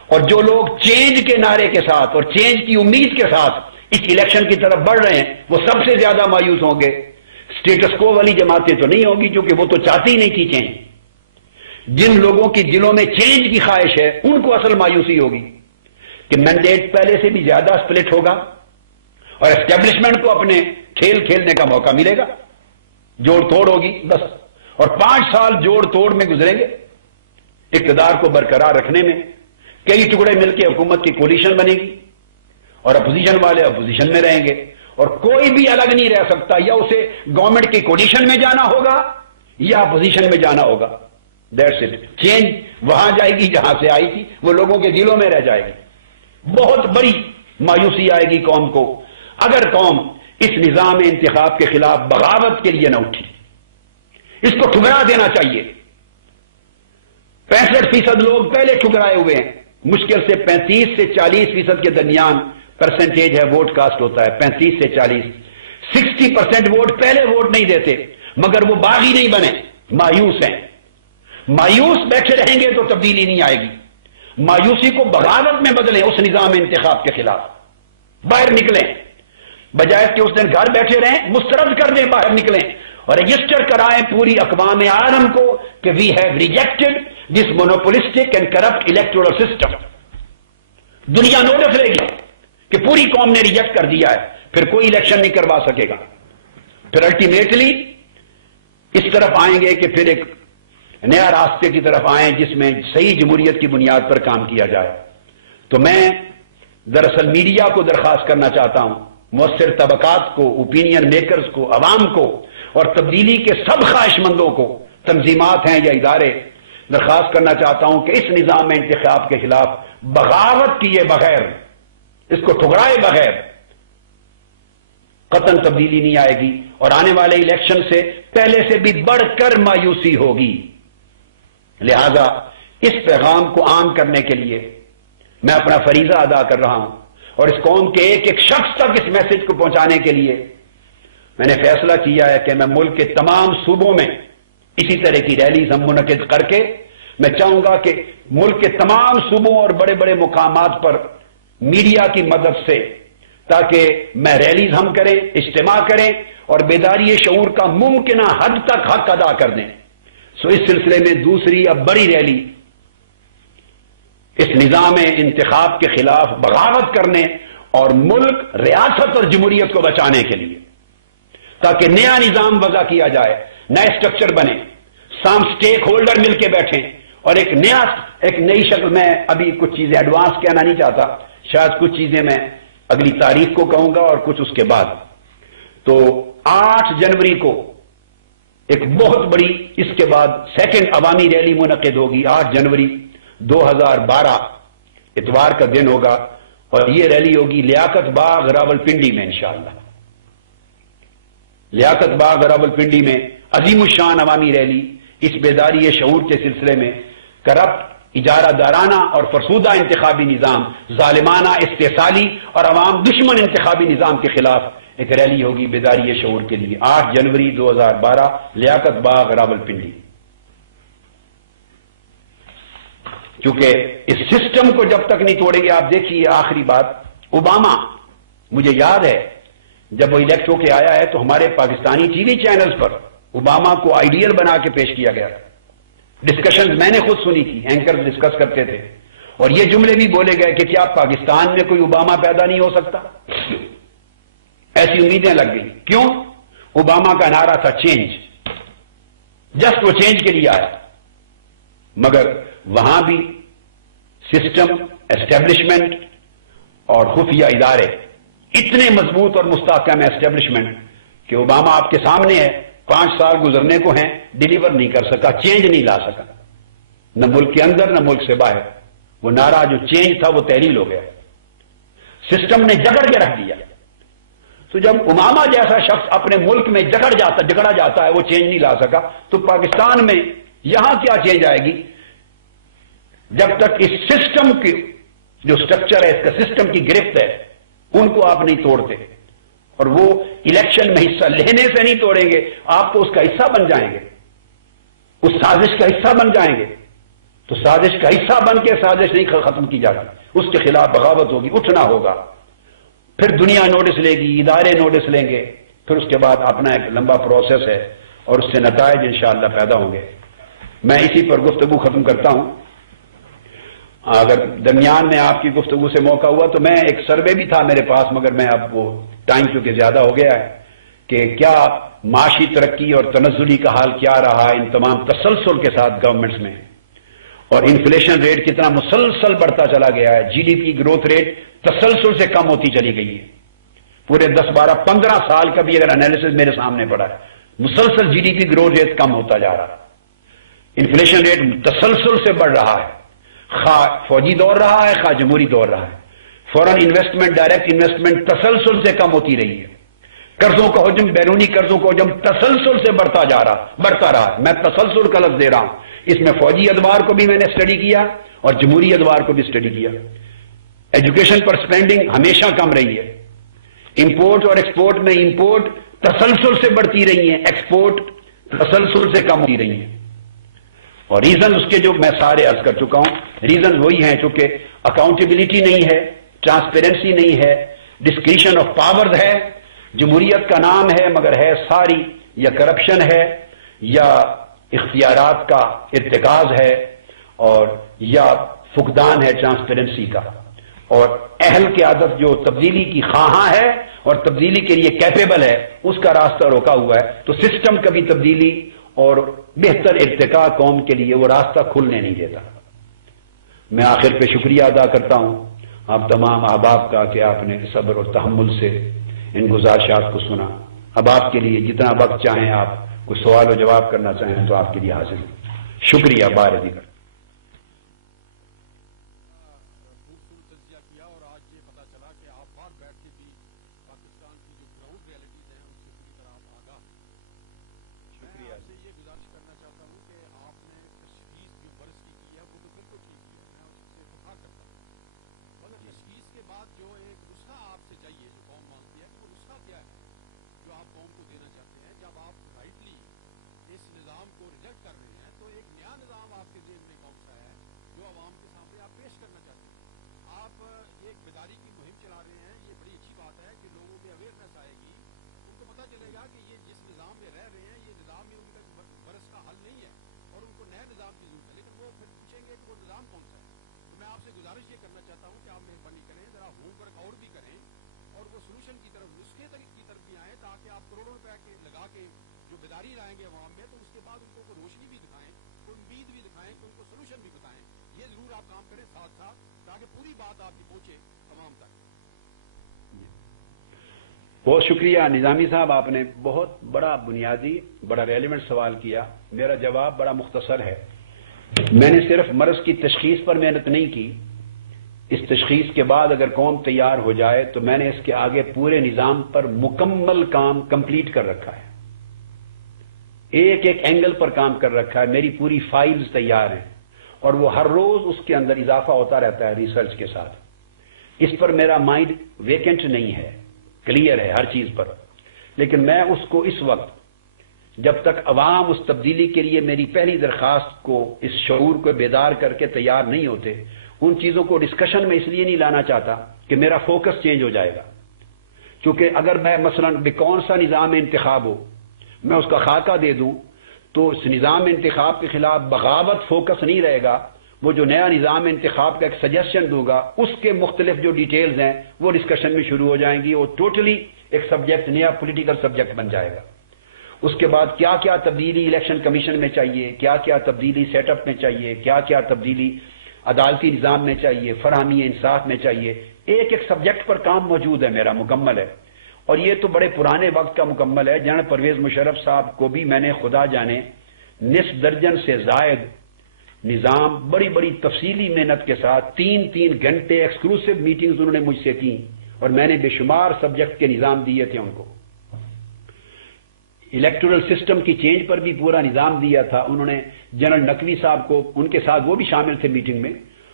اور جو لوگ چینج کے نعرے کے ساتھ اور چینج کی امید کے ساتھ اس الیکشن کی طرف بڑھ رہے ہیں وہ سب سے زیادہ مایوس ہوں گے. سٹیٹس کو والی جماعتیں تو نہیں ہوگی کیونکہ وہ تو چاہتی ہی نہیں تھی چینج. جن لوگوں کی دلوں میں چینج کی خواہش ہے ان کو اصل مایوسی ہوگی کہ مینڈیٹ پہلے سے بھی زیادہ سپلٹ ہوگا اور اسٹیبلشمنٹ کو اپنے کھیل کھیلنے کا موقع ملے گا. جوڑ توڑ ہوگی بس، اور 5 سال جوڑ توڑ میں گزریں گے. اقتدار کو برقرار رکھنے میں کئی ٹکڑے مل کے حکومت کی کولیشن بنے گی اور اپوزیشن والے اپوزیشن میں رہیں گے اور کوئی بھی الگ نہیں رہ سکتا، یا اسے گورنمنٹ کی کولیشن میں جانا ہوگا یا اپوزیشن میں جانا ہوگا. That's it. چینج وہاں جائے گی جہاں سے آئی تھی، وہ لوگوں کے دلوں میں رہ جائے گی. بہت بڑی مایوسی آئے گی قوم کو اگر قوم اس نظام انتخاب کے خلاف بغاوت کے لیے نہ اٹھی. اس کو ٹھکرا دینا چاہیے. 65% لوگ پہلے ٹھکرائے ہوئے ہیں، مشکل سے 35 سے 40% کے درمیان پرسنٹیج ہے ووٹ کاسٹ ہوتا ہے، 35 سے 40. 60% ووٹ پہلے ووٹ نہیں دیتے مگر وہ باغی نہیں بنے، مایوس ہیں. مایوس بیٹھے رہیں گے تو تبدیلی نہیں آئے گی. مایوسی کو بغاوت میں بدلیں اس نظام انتخاب کے خلاف. باہر نکلیں، بجائے کہ اس دن گھر بیٹھے رہیں، مسترد کر دیں، باہر نکلیں اور رجسٹر کرائیں پوری اقوام عالم کو کہ we have rejected this monopolistic and corrupt electoral system. دنیا نوٹس لے گی کہ پوری قوم نے ریجیکٹ کر دیا ہے، پھر کوئی الیکشن نہیں کروا سکے گا. پھر الٹیمیٹلی اس طرف آئیں گے کہ پھر ایک نیا راستے کی طرف آئیں جس میں صحیح جمہوریت کی بنیاد پر کام کیا جائے. تو میں دراصل میڈیا کو درخواست کرنا چاہتا ہوں، مؤثر طبقات کو، اوپینین میکرز کو، عوام کو اور تبدیلی کے سب خواہش مندوں کو، تنظیمات ہیں یا ادارے، درخواست کرنا چاہتا ہوں کہ اس نظام انتخاب کے خلاف بغاوت کیے بغیر، اس کو ٹھکرائے بغیر قطعاً تبدیلی نہیں آئے گی اور آنے والے الیکشن سے پہلے سے بھی بڑھ کر مایوسی ہوگی. لہذا اس پیغام کو عام کرنے کے لیے میں اپنا فریضہ ادا کر رہا ہوں اور اس قوم کے ایک ایک شخص تک اس میسج کو پہنچانے کے لیے میں نے فیصلہ کیا ہے کہ میں ملک کے تمام صوبوں میں اسی طرح کی ریلیز ہم منعقد کر کے میں چاہوں گا کہ ملک کے تمام صوبوں اور بڑے بڑے مقامات پر میڈیا کی مدد سے تاکہ میں ریلیز ہم کریں، اجتماع کریں اور بیداری شعور کا ممکنہ حد تک حق ادا کر دیں. سو اس سلسلے میں دوسری اب بڑی ریلی اس نظام انتخاب کے خلاف بغاوت کرنے اور ملک، ریاست اور جمہوریت کو بچانے کے لیے، تاکہ نیا نظام وضع کیا جائے، نئے سٹرکچر بنے، سام سٹیک ہولڈر مل کے بیٹھیں اور ایک نئی شکل میں ابھی کچھ چیزیں ایڈوانس کہنا نہیں چاہتا، شاید کچھ چیزیں میں اگلی تاریخ کو کہوں گا اور کچھ اس کے بعد. تو 8 جنوری کو ایک بہت بڑی اس کے بعد سیکنڈ عوامی ریلی منعقد ہوگی. 8 جنوری 2012 اتوار کا دن ہوگا اور یہ ریلی ہوگی لیاقت باغ راولپنڈی میں انشاءاللہ. لیاقت باغ راولپنڈی میں عظیم الشان عوامی ریلی اس بیداری شعور کے سلسلے میں کرپٹ، اجارہ دارانہ اور فرسودہ انتخابی نظام، ظالمانہ استحصالی اور عوام دشمن انتخابی نظام کے خلاف ایک ریلی ہوگی بیداری شعور کے لیے. 8 جنوری 2012 لیاقت باغ راولپنڈی. کیونکہ اس سسٹم کو جب تک نہیں توڑیں گے، آپ دیکھیے آخری بات، اوباما، مجھے یاد ہے جب وہ الیکٹ ہو کے آیا ہے تو ہمارے پاکستانی ٹی وی چینلز پر اوباما کو آئیڈیل بنا کے پیش کیا گیا. ڈسکشنز میں نے خود سنی تھی، اینکر ڈسکس کرتے تھے اور یہ جملے بھی بولے گئے کہ کیا پاکستان میں کوئی اوباما پیدا نہیں ہو سکتا. ایسی امیدیں لگ گئی. کیوں؟ اوباما کا نعرہ تھا چینج، جسٹ وہ چینج کے لیے آیا. مگر وہاں بھی سسٹم، اسٹیبلشمنٹ اور خفیہ ادارے اتنے مضبوط اور مستحکم اسٹیبلشمنٹ کہ اوباما آپ کے سامنے ہے، 5 سال گزرنے کو ہیں، ڈیلیور نہیں کر سکا، چینج نہیں لا سکا، نہ ملک کے اندر نہ ملک سے باہر. وہ نعرہ جو چینج تھا وہ تحلیل ہو گیا، سسٹم نے جگڑ کے رکھ دیا. تو جب اوباما جیسا شخص اپنے ملک میں جگڑا جاتا ہے، وہ چینج نہیں لا سکا، تو پاکستان میں یہاں کیا چینج آئے گی جب تک اس سسٹم کی جو سٹرکچر ہے، اس کا سسٹم کی گرفت ہے، ان کو آپ نہیں توڑتے. اور وہ الیکشن میں حصہ لینے سے نہیں توڑیں گے، آپ تو اس کا حصہ بن جائیں گے، اس سازش کا حصہ بن جائیں گے. تو سازش کا حصہ بن کے سازش نہیں ختم کی جاتی، اس کے خلاف بغاوت ہوگی، اٹھنا ہوگا. پھر دنیا نوٹس لے گی، ادارے نوٹس لیں گے، پھر اس کے بعد اپنا ایک لمبا پروسیس ہے اور اس سے نتائج انشاءاللہ پیدا ہوں گے. میں اسی پر گفتگو ختم کرتا ہوں. اگر درمیان میں آپ کی گفتگو سے موقع ہوا تو میں ایک سروے بھی تھا میرے پاس، مگر میں اب وہ ٹائم چونکہ زیادہ ہو گیا ہے کہ کیا معاشی ترقی اور تنزلی کا حال کیا رہا ان تمام تسلسل کے ساتھ گورنمنٹس میں، اور انفلیشن ریٹ کتنا مسلسل بڑھتا چلا گیا ہے. G D P growth rate تسلسل سے کم ہوتی چلی گئی ہے. پورے 10 12 15 سال کا بھی اگر انالیسس میرے سامنے پڑا ہے، مسلسل G D P growth rate کم ہوتا جا رہا ہے. انفلیشن ریٹ تسلسل سے بڑھ رہا ہے، خواہ فوجی دور رہا ہے خواہ جمہوری دور رہا ہے. فورن انویسٹمنٹ، ڈائریکٹ انویسٹمنٹ تسلسل سے کم ہوتی رہی ہے. قرضوں کا حجم، بیرونی قرضوں کا حجم تسلسل سے بڑھتا رہا ہے. میں تسلسل کا لفظ دے رہا ہوں. اس میں فوجی ادوار کو بھی میں نے اسٹڈی کیا اور جمہوری ادوار کو بھی اسٹڈی کیا. ایجوکیشن پر سپینڈنگ ہمیشہ کم رہی ہے. امپورٹ اور ایکسپورٹ میں امپورٹ تسلسل سے بڑھتی رہی ہیں، ایکسپورٹ تسلسل سے کم ہوتی رہی ہیں. اور ریزن اس کے جو میں سارے عرض کر چکا ہوں، ریزن وہی ہیں چونکہ اکاؤنٹیبلٹی نہیں ہے، ٹرانسپیرنسی نہیں ہے، ڈسکریشن آف پاورز ہے. جمہوریت کا نام ہے مگر ہے ساری یا کرپشن ہے یا اختیارات کا ارتکاز ہے اور یا فقدان ہے ٹرانسپیرنسی کا. اور اہل قیادت جو تبدیلی کی خواہاں ہے اور تبدیلی کے لیے کیپیبل ہے، اس کا راستہ روکا ہوا ہے. تو سسٹم کبھی تبدیلی اور بہتر ارتقاء قوم کے لیے وہ راستہ کھلنے نہیں دیتا. میں آخر پہ شکریہ ادا کرتا ہوں آپ تمام احباب کا کہ آپ نے صبر اور تحمل سے ان گزارشات کو سنا. اب آپ کے لیے جتنا وقت چاہیں، آپ کوئی سوال و جواب کرنا چاہیں تو آپ کے لیے حاضر ہوں. شکریہ بار دیگر. لائیں گے عوام میں تو اس کے بعد ان کو روشنی بھی دکھائیں امید بھی دکھائیں کہ ان کو سولوشن بھی بتائیں. یہ ضرور آپ کام کریں ساتھ ساتھ تاکہ پوری بات آپ کی پہنچے عوام تک. بہت شکریہ نظامی صاحب، آپ نے بہت بڑا بنیادی بڑا ریلیونٹ سوال کیا. میرا جواب بڑا مختصر ہے. میں نے صرف مرض کی تشخیص پر محنت نہیں کی. اس تشخیص کے بعد اگر قوم تیار ہو جائے تو میں نے اس کے آگے پورے نظام پر مکمل کام کمپلیٹ کر رکھا ہے. ایک ایک اینگل پر کام کر رکھا ہے. میری پوری فائلز تیار ہیں اور وہ ہر روز اس کے اندر اضافہ ہوتا رہتا ہے ریسرچ کے ساتھ. اس پر میرا مائنڈ ویکنٹ نہیں ہے، کلیئر ہے ہر چیز پر. لیکن میں اس کو اس وقت جب تک عوام اس تبدیلی کے لیے میری پہلی درخواست کو، اس شعور کو بیدار کر کے تیار نہیں ہوتے، ان چیزوں کو ڈسکشن میں اس لیے نہیں لانا چاہتا کہ میرا فوکس چینج ہو جائے گا. کیونکہ اگر میں مثلا کون سا نظام انتخاب ہو میں اس کا خاکہ دے دوں تو اس نظام انتخاب کے خلاف بغاوت فوکس نہیں رہے گا. وہ جو نیا نظام انتخاب کا ایک سجیشن دوں گا اس کے مختلف جو ڈیٹیلز ہیں وہ ڈسکشن میں شروع ہو جائیں گی. وہ ٹوٹلی ایک سبجیکٹ، نیا پولیٹیکل سبجیکٹ بن جائے گا. اس کے بعد کیا کیا تبدیلی الیکشن کمیشن میں چاہیے، کیا کیا تبدیلی سیٹ اپ میں چاہیے، کیا کیا تبدیلی عدالتی نظام میں چاہیے، فراہمی انصاف میں چاہیے، ایک ایک سبجیکٹ پر کام موجود ہے میرا، مکمل ہے. اور یہ تو بڑے پرانے وقت کا مکمل ہے. جنرل پرویز مشرف صاحب کو بھی میں نے خدا جانے نصف درجن سے زائد نظام بڑی بڑی تفصیلی محنت کے ساتھ 3 گھنٹے ایکسکلوسیو میٹنگز انہوں نے مجھ سے کی اور میں نے بے شمار سبجیکٹ کے نظام دیے تھے ان کو. الیکٹورل سسٹم کی چینج پر بھی پورا نظام دیا تھا انہوں نے. جنرل نقوی صاحب کو ان کے ساتھ وہ بھی شامل تھے میٹنگ میں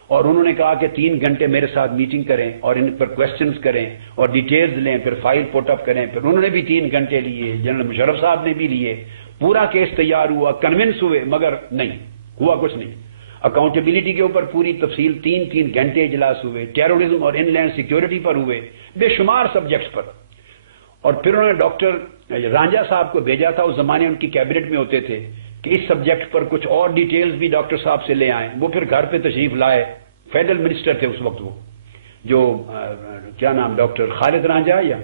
اور انہوں نے کہا کہ 3 گھنٹے میرے ساتھ میٹنگ کریں اور ان پر کویسچنز کریں اور ڈیٹیلز لیں، پھر فائل پوٹ اپ کریں. پھر انہوں نے بھی 3 گھنٹے لیے، جنرل مشرف صاحب نے بھی لیے. پورا کیس تیار ہوا، کنونس ہوئے، مگر نہیں ہوا کچھ نہیں. اکاؤنٹیبلٹی کے اوپر پوری تفصیل 3 گھنٹے اجلاس ہوئے. ٹیررزم اور ان لینڈ سیکیورٹی پر ہوئے، بے شمار سبجیکٹس پر. اور پھر انہوں نے ڈاکٹر رانجھا صاحب کو بھیجا تھا، اس زمانے ان کی کیبنٹ میں ہوتے تھے، کہ اس سبجیکٹ پر کچھ اور ڈیٹیلز بھی ڈاکٹر صاحب سے لے آئیں. وہ پھر گھر پہ تشریف لائے. فیڈرل منسٹر تھے اس وقت وہ، جو کیا نام، ڈاکٹر خالد رانجھا یا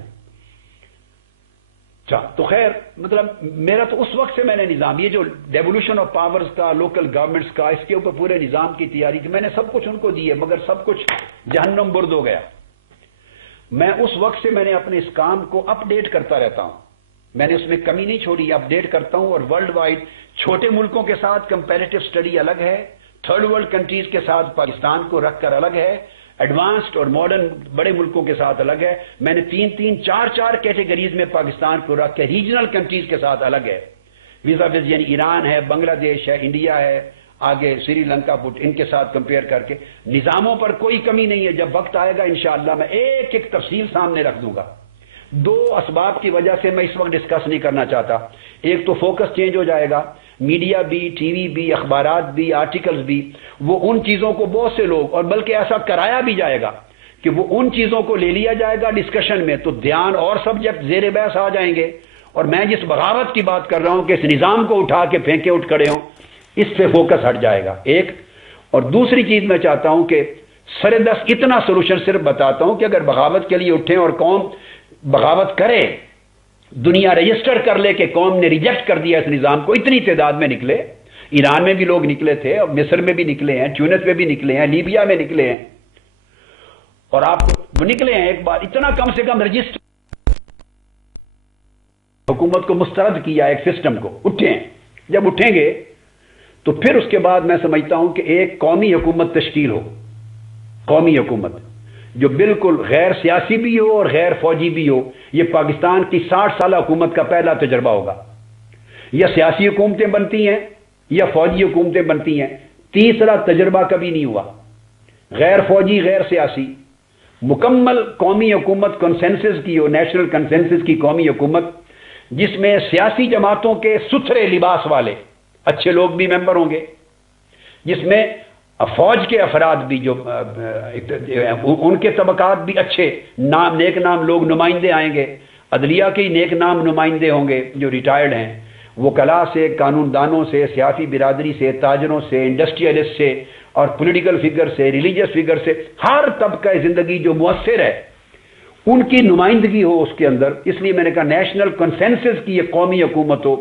تو خیر مطلب میرا تو اس وقت سے میں نے نظام، یہ جو ڈیولوشن آف پاورز کا، لوکل گورنمنٹس کا، اس کے اوپر پورے نظام کی تیاری کی. میں نے سب کچھ ان کو دی ہے مگر سب کچھ جہنم برد ہو گیا. میں اس وقت سے میں نے اپنے اس کام کو اپ ڈیٹ کرتا رہتا ہوں. میں نے اس میں کمی نہیں چھوڑی، اپ ڈیٹ کرتا ہوں. اور ورلڈ وائڈ چھوٹے ملکوں کے ساتھ کمپیریٹو سٹڈی الگ ہے، تھرڈ ورلڈ کنٹریز کے ساتھ پاکستان کو رکھ کر الگ ہے، ایڈوانسڈ اور ماڈرن بڑے ملکوں کے ساتھ الگ ہے. میں نے 4 کیٹیگریز میں پاکستان کو رکھ کے ریجنل کنٹریز کے ساتھ الگ ہے. ویزا ویز یعنی ایران ہے، بنگلہ دیش ہے، انڈیا ہے، آگے سری لنکا ان کے ساتھ کمپیئر کر کے. نظاموں پر کوئی کمی نہیں ہے. جب وقت آئے گا انشاءاللہ میں ایک ایک تفصیل سامنے رکھ دوں گا. 2 اسباب کی وجہ سے میں اس وقت ڈسکس نہیں کرنا چاہتا. ایک تو فوکس چینج ہو جائے گا، میڈیا بھی، ٹی وی بھی، اخبارات بھی، آرٹیکلز بھی، وہ ان چیزوں کو بہت سے لوگ، اور بلکہ ایسا کرایا بھی جائے گا کہ وہ ان چیزوں کو لے لیا جائے گا ڈسکشن میں، تو دھیان اور سبجیکٹ زیر بحث آ جائیں گے. اور میں جس بغاوت کی بات کر رہا ہوں کہ اس نظام کو اٹھا کے پھینکے اٹھ کھڑے ہوں، اس سے فوکس ہٹ جائے گا ایک. اور دوسری چیز میں چاہتا ہوں کہ سر دست اتنا سولوشن صرف بتاتا ہوں کہ اگر بغاوت کے لیے اٹھیں اور قوم بغاوت کرے، دنیا رجسٹر کر لے کہ قوم نے ریجیکٹ کر دیا اس نظام کو. اتنی تعداد میں نکلے، ایران میں بھی لوگ نکلے تھے اور مصر میں بھی نکلے ہیں، ٹیونس میں بھی نکلے ہیں، لیبیا میں نکلے ہیں، اور آپ وہ نکلے ہیں. ایک بار اتنا کم سے کم رجسٹر حکومت کو مسترد کیا، ایک سسٹم کو اٹھیں. جب اٹھیں گے تو پھر اس کے بعد میں سمجھتا ہوں کہ ایک قومی حکومت تشکیل ہو، قومی حکومت جو بالکل غیر سیاسی بھی ہو اور غیر فوجی بھی ہو. یہ پاکستان کی 60 سالہ حکومت کا پہلا تجربہ ہوگا. یا سیاسی حکومتیں بنتی ہیں یا فوجی حکومتیں بنتی ہیں، تیسرا تجربہ کبھی نہیں ہوا. غیر فوجی، غیر سیاسی، مکمل قومی حکومت کنسنسس کی ہو، نیشنل کنسنسس کی قومی حکومت، جس میں سیاسی جماعتوں کے ستھرے لباس والے اچھے لوگ بھی ممبر ہوں گے، جس میں فوج کے افراد بھی جو ان کے طبقات بھی اچھے نام، نیک نام لوگ نمائندے آئیں گے، عدلیہ کے نیک نام نمائندے ہوں گے جو ریٹائرڈ ہیں، وکلاء سے، قانون دانوں سے، سیاسی برادری سے، تاجروں سے، انڈسٹریلسٹ سے اور پولیٹیکل فگر سے، ریلیجیس فگر سے، ہر طبقہ زندگی جو مؤثر ہے ان کی نمائندگی ہو اس کے اندر. اس لیے میں نے کہا نیشنل کنسنسس کی یہ قومی حکومت ہو،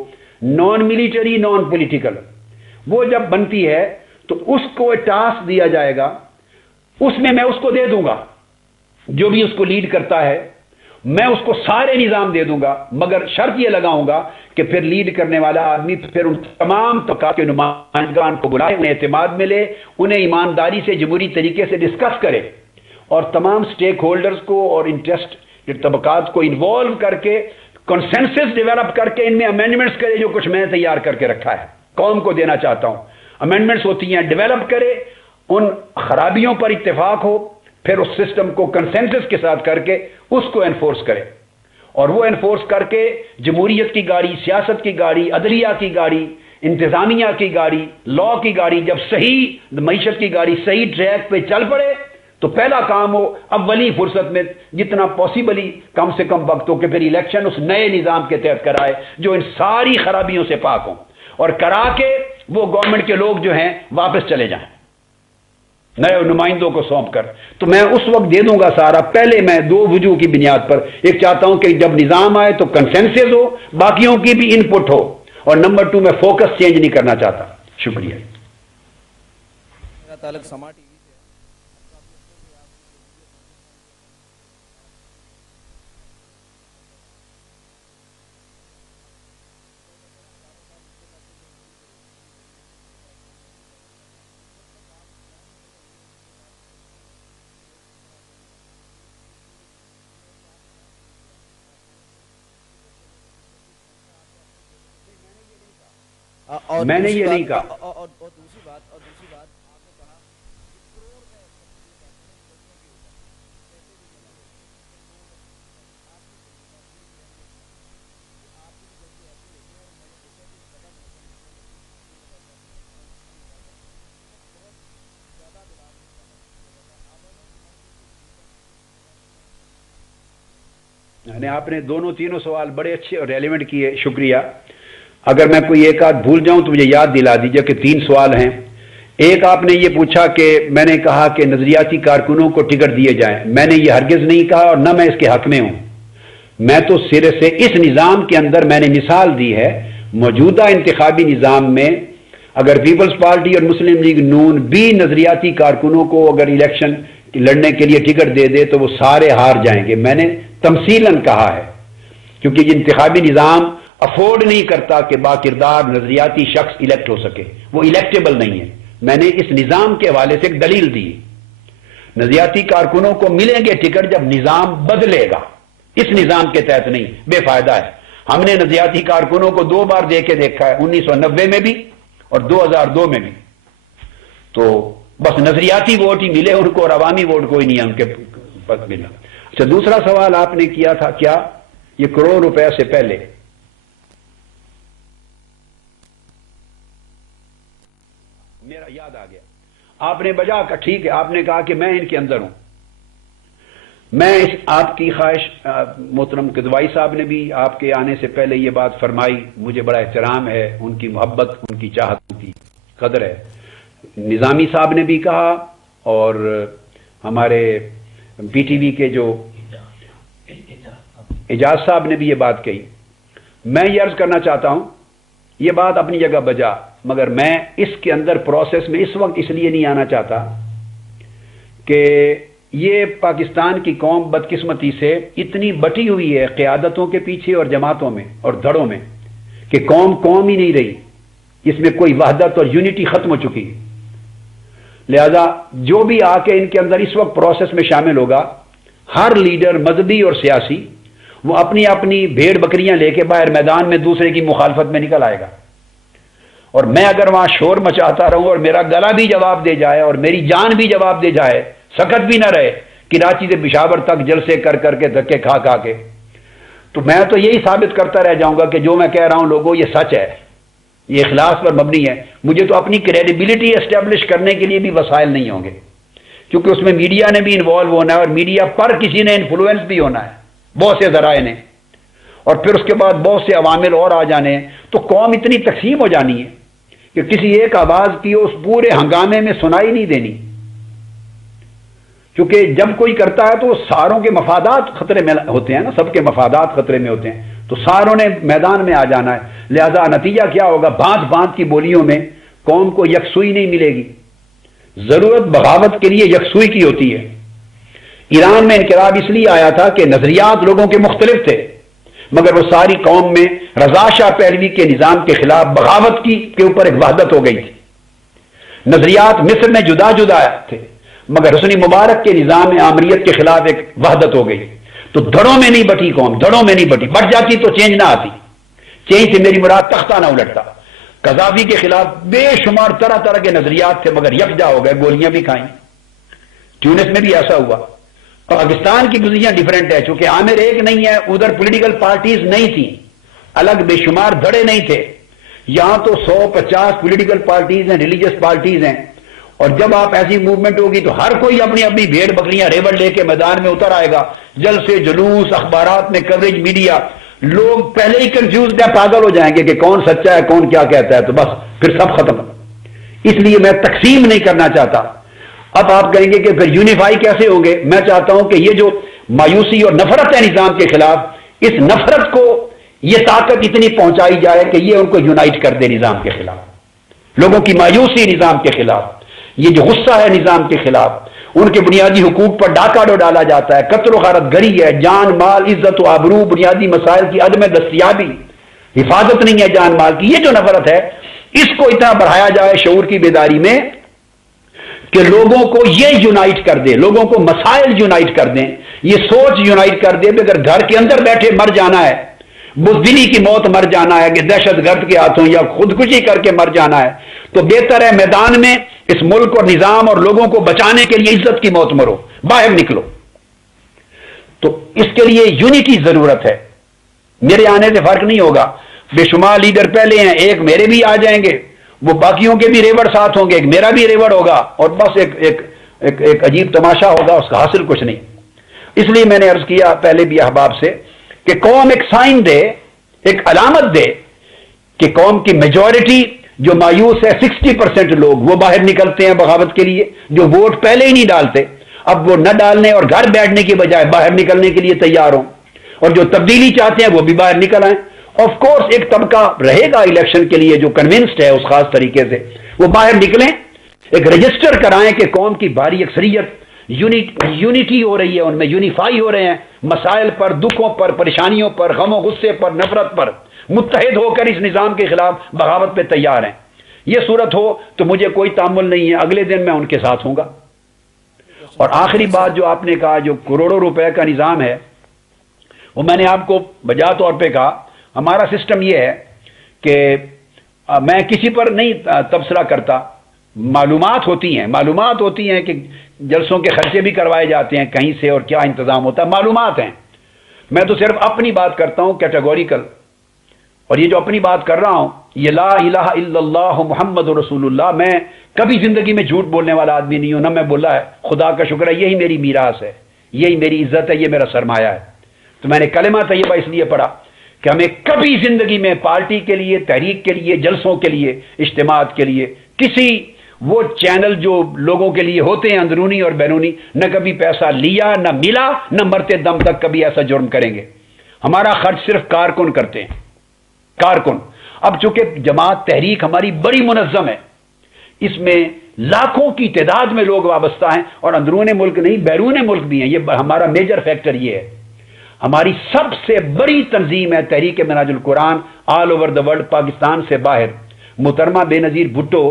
نان ملیٹری، نان پولیٹیکل. وہ جب بنتی ہے تو اس کو ٹاسک دیا جائے گا، اس میں اس کو دے دوں گا، جو بھی اس کو لیڈ کرتا ہے میں اس کو سارے نظام دے دوں گا، مگر شرط یہ لگاؤں گا کہ پھر لیڈ کرنے والا آدمی پھر ان تمام طبقات کے نمائندگان کو بلائے، انہیں اعتماد ملے، انہیں ایمانداری سے جمہوری طریقے سے ڈسکس کرے، اور تمام سٹیک ہولڈرز کو اور انٹرسٹ طبقات کو انوالو کر کے کنسنسس ڈیولپ کر کے ان میں امینڈمنٹس کرے، جو کچھ میں تیار کر کے رکھا ہے قوم کو دینا چاہتا ہوں۔ امینڈمنٹس ہوتی ہیں، ڈیولپ کرے، ان خرابیوں پر اتفاق ہو، پھر اس سسٹم کو کنسنسس کے ساتھ کر کے اس کو انفورس کرے، اور وہ انفورس کر کے جمہوریت کی گاڑی، سیاست کی گاڑی، عدلیہ کی گاڑی، انتظامیہ کی گاڑی، لا کی گاڑی جب صحیح معیشت کی گاڑی صحیح ٹریک پہ چل پڑے تو پہلا کام ہو اولی فرصت میں جتنا پاسبلی کم سے کم وقت ہو کہ پھر الیکشن اس نئے نظام کے تحت کرائے جو ان ساری خرابیوں سے پاک ہوں، اور کرا کے وہ گورنمنٹ کے لوگ جو ہیں واپس چلے جائیں نئے نمائندوں کو سونپ کر۔ تو میں اس وقت دے دوں گا سارا۔ پہلے میں دو وجوہ کی بنیاد پر، ایک چاہتا ہوں کہ جب نظام آئے تو کنسنسس ہو، باقیوں کی بھی ان پٹ ہو، اور نمبر 2 میں فوکس چینج نہیں کرنا چاہتا۔ شکریہ۔ میرا تعلق سما ٹی وی سے میں نے یہ نہیں کہا۔ اور دوسری بات آپ نے کہا آپ نے دونوں تینوں سوال بڑے اچھے اور ریلیونٹ کیے، شکریہ۔ اگر میں کوئی ایک آدھ بھول جاؤں تو مجھے یاد دلا دیجئے کہ 3 سوال ہیں۔ ایک آپ نے یہ پوچھا کہ میں نے کہا کہ نظریاتی کارکنوں کو ٹکٹ دیے جائیں، میں نے یہ ہرگز نہیں کہا اور نہ میں اس کے حق میں ہوں۔ میں تو سرے سے اس نظام کے اندر میں نے مثال دی ہے، موجودہ انتخابی نظام میں اگر پیپلز پارٹی اور مسلم لیگ نون بھی نظریاتی کارکنوں کو اگر الیکشن لڑنے کے لیے ٹکٹ دے دے تو وہ سارے ہار جائیں گے۔ میں نے تمثیلاً کہا ہے، کیونکہ یہ انتخابی نظام افورڈ نہیں کرتا کہ با کردار نظریاتی شخص الیکٹ ہو سکے، وہ الیکٹیبل نہیں ہے۔ میں نے اس نظام کے حوالے سے ایک دلیل دی، نظریاتی کارکنوں کو ملیں گے ٹکٹ جب نظام بدلے گا، اس نظام کے تحت نہیں، بے فائدہ ہے۔ ہم نے نظریاتی کارکنوں کو 2 بار دے کے دیکھا ہے، 1990 میں بھی اور 2002 میں بھی، تو بس نظریاتی ووٹ ہی ملے ان کو اور عوامی ووٹ کوئی نہیں ہے ان کے پاس ملا۔ اچھا، دوسرا سوال آپ نے کیا تھا کیا یہ کروڑ روپے سے پہلے، میرا یاد آ گیا، آپ نے بجا کا ٹھیک ہے، آپ نے کہا کہ میں ان کے اندر ہوں۔ میں اس آپ کی خواہش، محترم قدوائی صاحب نے بھی آپ کے آنے سے پہلے یہ بات فرمائی، مجھے بڑا احترام ہے، ان کی محبت، ان کی چاہت، ان کی قدر ہے۔ نظامی صاحب نے بھی کہا اور ہمارے پی ٹی وی کے جو اعجاز صاحب نے بھی یہ بات کہی۔ میں یہ عرض کرنا چاہتا ہوں، یہ بات اپنی جگہ بجا، مگر میں اس کے اندر پروسیس میں اس وقت اس لیے نہیں آنا چاہتا کہ یہ پاکستان کی قوم بدقسمتی سے اتنی بٹی ہوئی ہے قیادتوں کے پیچھے اور جماعتوں میں اور دھڑوں میں کہ قوم ہی نہیں رہی، اس میں کوئی وحدت اور یونٹی ختم ہو چکی۔ لہذا جو بھی آ کے ان کے اندر اس وقت پروسیس میں شامل ہوگا، ہر لیڈر مذہبی اور سیاسی وہ اپنی اپنی بھیڑ بکریاں لے کے باہر میدان میں دوسرے کی مخالفت میں نکل آئے گا، اور میں اگر وہاں شور مچاتا رہوں اور میرا گلا بھی جواب دے جائے اور میری جان بھی جواب دے جائے، سکت بھی نہ رہے، کراچی سے پشاور تک جلسے کر کے دھکے کھا کے، تو میں تو یہی ثابت کرتا رہ جاؤں گا کہ جو میں کہہ رہا ہوں لوگوں یہ سچ ہے، یہ اخلاص پر مبنی ہے۔ مجھے تو اپنی کریڈیبلٹی اسٹیبلش کرنے کے لیے بھی وسائل نہیں ہوں گے، کیونکہ اس میں میڈیا نے بھی انوالو ہونا ہے اور میڈیا پر کسی نے انفلوئنس بھی ہونا ہے، بہت سے ذرائع نے، اور پھر اس کے بعد بہت سے عوامل اور آ جانے ہیں، تو قوم اتنی تقسیم ہو جانی ہے کہ کسی ایک آواز کی اس پورے ہنگامے میں سنائی نہیں دینی، کیونکہ جب کوئی کرتا ہے تو ساروں کے مفادات خطرے میں ہوتے ہیں نا، سب کے مفادات خطرے میں ہوتے ہیں، تو ساروں نے میدان میں آ جانا ہے۔ لہذا نتیجہ کیا ہوگا، بھانت کی بولیوں میں قوم کو یکسوئی نہیں ملے گی. ضرورت بغاوت کے لیے یکسوئی کی ہوتی ہے. ایران میں انقلاب اس لیے آیا تھا کہ نظریات لوگوں کے مختلف تھے، مگر وہ ساری قوم میں رضا شاہ پہلوی کے نظام کے خلاف بغاوت کے اوپر ایک وحدت ہو گئی تھی. نظریات مصر میں جدا جدا تھے، مگر حسنی مبارک کے نظام آمریت کے خلاف ایک وحدت ہو گئی. تو دھڑوں میں نہیں بٹی قوم، دھڑوں میں نہیں بٹی. بٹ جاتی تو چینج نہ آتی. چینج سے میری مراد تختہ نہ الٹتا. قذافی کے خلاف بے شمار طرح طرح کے نظریات تھے، مگر یکجا ہو گئے، گولیاں بھی کھائیں. ٹیونس میں بھی ایسا ہوا. پاکستان کی پوزیشن ڈیفرنٹ ہے، چونکہ عامر ایک نہیں ہے، ادھر پولیٹیکل پارٹیز نہیں تھیں، الگ بے شمار دھڑے نہیں تھے. یہاں تو 150 پولیٹیکل پارٹیز ہیں، ریلیجس پارٹیز ہیں. اور جب آپ ایسی موومنٹ ہوگی تو ہر کوئی اپنی اپنی بھیڑ بکریاں ریوڑ لے کے میدان میں اتر آئے گا. جلسے، جلوس، اخبارات میں کوریج، میڈیا، لوگ پہلے ہی کنفیوزڈ ہیں، پاگل ہو جائیں گے کہ کون سچا ہے کون کیا کہتا ہے. تو بس پھر سب ختم. اس لیے میں تقسیم نہیں کرنا چاہتا. اب آپ کہیں گے کہ پھر یونیفائی کیسے ہوں گے؟ میں چاہتا ہوں کہ یہ جو مایوسی اور نفرت ہے نظام کے خلاف، اس نفرت کو یہ طاقت اتنی پہنچائی جائے کہ یہ ان کو یونائٹ کر دے نظام کے خلاف. لوگوں کی مایوسی نظام کے خلاف، یہ جو غصہ ہے نظام کے خلاف، ان کے بنیادی حقوق پر ڈاکہ ڈالا جاتا ہے، قتل و غارت گری ہے، جان مال عزت و آبرو بنیادی مسائل کی عدم دستیابی، حفاظت نہیں ہے جان مال کی. یہ جو نفرت ہے اس کو اتنا بڑھایا جائے شعور کی بیداری میں کہ لوگوں کو یہ یونائٹ کر دے، لوگوں کو مسائل یونائٹ کر دیں، یہ سوچ یونائٹ کر دے کہ اگر گھر کے اندر بیٹھے مر جانا ہے، بزدلی کی موت مر جانا ہے کہ دہشت گرد کے ہاتھوں یا خودکشی کر کے مر جانا ہے، تو بہتر ہے میدان میں اس ملک اور نظام اور لوگوں کو بچانے کے لیے عزت کی موت مرو، باہر نکلو. تو اس کے لیے یونٹی ضرورت ہے. میرے آنے سے فرق نہیں ہوگا. بے شمار لیڈر پہلے ہیں، ایک میرے بھی آ جائیں گے، وہ باقیوں کے بھی ریوڑ ساتھ ہوں گے، ایک میرا بھی ریوڑ ہوگا، اور بس ایک عجیب تماشا ہوگا، اس کا حاصل کچھ نہیں. اس لیے میں نے عرض کیا پہلے بھی احباب سے کہ قوم ایک سائن دے، ایک علامت دے کہ قوم کی میجورٹی جو مایوس ہے 60% لوگ وہ باہر نکلتے ہیں بغاوت کے لیے، جو ووٹ پہلے ہی نہیں ڈالتے اب وہ نہ ڈالنے اور گھر بیٹھنے کی بجائے باہر نکلنے کے لیے تیار ہوں، اور جو تبدیلی چاہتے ہیں وہ بھی باہر نکل آئیں. آف کورس ایک طبقہ رہے گا الیکشن کے لیے جو کنونسڈ ہے اس خاص طریقے سے، وہ باہر نکلیں، ایک رجسٹر کرائیں کہ قوم کی بھاری اکثریت یونٹی ہو رہی ہے، ان میں یونیفائی ہو رہے ہیں، مسائل پر، دکھوں پر، پریشانیوں پر، غم و غصے پر، نفرت پر متحد ہو کر اس نظام کے خلاف بغاوت پہ تیار ہیں. یہ صورت ہو تو مجھے کوئی تعامل نہیں ہے، اگلے دن میں ان کے ساتھ ہوں گا. اور آخری بات جو آپ نے کہا، جو کروڑوں روپے کا نظام ہے، وہ میں نے آپ کو بجا طور پہ کہا. ہمارا سسٹم یہ ہے کہ میں کسی پر نہیں تبصرہ کرتا. معلومات ہوتی ہیں کہ جلسوں کے خرچے بھی کروائے جاتے ہیں کہیں سے اور کیا انتظام ہوتا ہے، معلومات ہیں. میں تو صرف اپنی بات کرتا ہوں کیٹیگوریکل. اور یہ جو اپنی بات کر رہا ہوں، یہ لا الہ الا اللہ محمد رسول اللہ، میں کبھی زندگی میں جھوٹ بولنے والا آدمی نہیں ہوں، نہ میں بولا ہے. خدا کا شکر ہے، یہی میری میراث ہے، یہی میری عزت ہے، یہ میرا سرمایہ ہے. تو میں نے کلمہ طیبہ اس لیے پڑھا کہ ہمیں کبھی زندگی میں پارٹی کے لیے، تحریک کے لیے، جلسوں کے لیے، اجتماعات کے لیے کسی وہ چینل جو لوگوں کے لیے ہوتے ہیں اندرونی اور بیرونی، نہ کبھی پیسہ لیا، نہ ملا، نہ مرتے دم تک کبھی ایسا جرم کریں گے. ہمارا خرچ صرف کارکن کرتے ہیں، کارکن. اب چونکہ جماعت تحریک ہماری بڑی منظم ہے، اس میں لاکھوں کی تعداد میں لوگ وابستہ ہیں، اور اندرون ملک نہیں بیرون ملک بھی ہیں. یہ ہمارا میجر فیکٹر یہ ہے. ہماری سب سے بڑی تنظیم ہے تحریک منہاج القرآن all over the world, Pakistan سے باہر. محترمہ بے نظیر بھٹو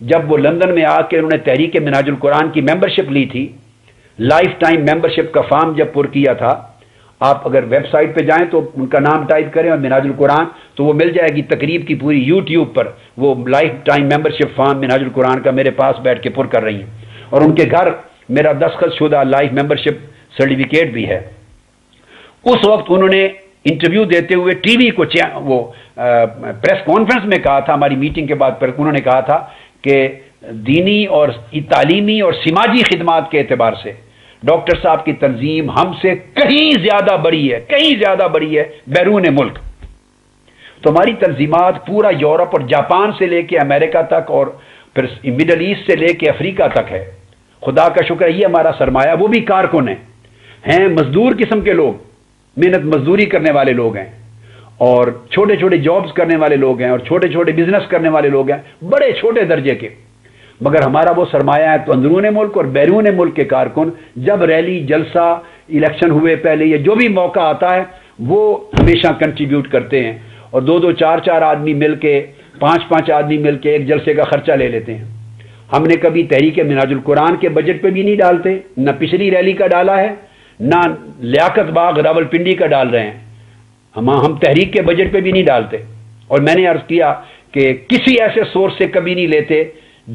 جب وہ لندن میں آ کے انہوں نے تحریک منہاج القرآن کی ممبرشپ لی تھی، لائف ٹائم ممبرشپ کا فارم جب پر کیا تھا، آپ اگر ویب سائٹ پہ جائیں تو ان کا نام ٹائپ کریں اور منہاج القرآن تو وہ مل جائے گی. تقریب کی پوری یوٹیوب پر وہ لائف ٹائم ممبرشپ فارم منہاج القرآن کا میرے پاس بیٹھ کے پر کر رہی ہیں، اور ان کے گھر میرا دستخط شدہ لائف ممبرشپ سرٹیفکیٹ بھی ہے. اس وقت انہوں نے انٹرویو دیتے ہوئے ٹی وی کو وہ پریس کانفرنس میں کہا تھا، ہماری میٹنگ کے بعد انہوں نے کہا تھا کہ دینی اور تعلیمی اور سماجی خدمات کے اعتبار سے ڈاکٹر صاحب کی تنظیم ہم سے کہیں زیادہ بڑی ہے بیرون ملک. تو ہماری تنظیمات پورا یورپ اور جاپان سے لے کے امریکہ تک اور پھر مڈل ایسٹ سے لے کے افریقہ تک ہے. خدا کا شکر ہے، یہ ہمارا سرمایہ. وہ بھی کارکن ہیں مزدور قسم کے لوگ، محنت مزدوری کرنے والے لوگ ہیں. اور چھوٹے چھوٹے جابز کرنے والے لوگ ہیں اور چھوٹے چھوٹے بزنس کرنے والے لوگ ہیں بڑے چھوٹے درجے کے، مگر ہمارا وہ سرمایہ ہے تو اندرون ملک اور بیرون ملک کے کارکن جب ریلی جلسہ الیکشن ہوئے پہلے یا جو بھی موقع آتا ہے وہ ہمیشہ کنٹریبیوٹ کرتے ہیں، اور 2-2 4-4 آدمی مل کے 5-5 آدمی مل کے ایک جلسے کا خرچہ لے لیتے ہیں۔ ہم نے کبھی تحریک منہاج القرآن کے بجٹ پہ بھی نہیں ڈالتے، نہ پچھلی ریلی کا ڈالا ہے، نہ لیاقت باغ راولپنڈی کا ڈال رہے ہیں، ہم تحریک کے بجٹ پہ بھی نہیں ڈالتے۔ اور میں نے عرض کیا کہ کسی ایسے سورس سے کبھی نہیں لیتے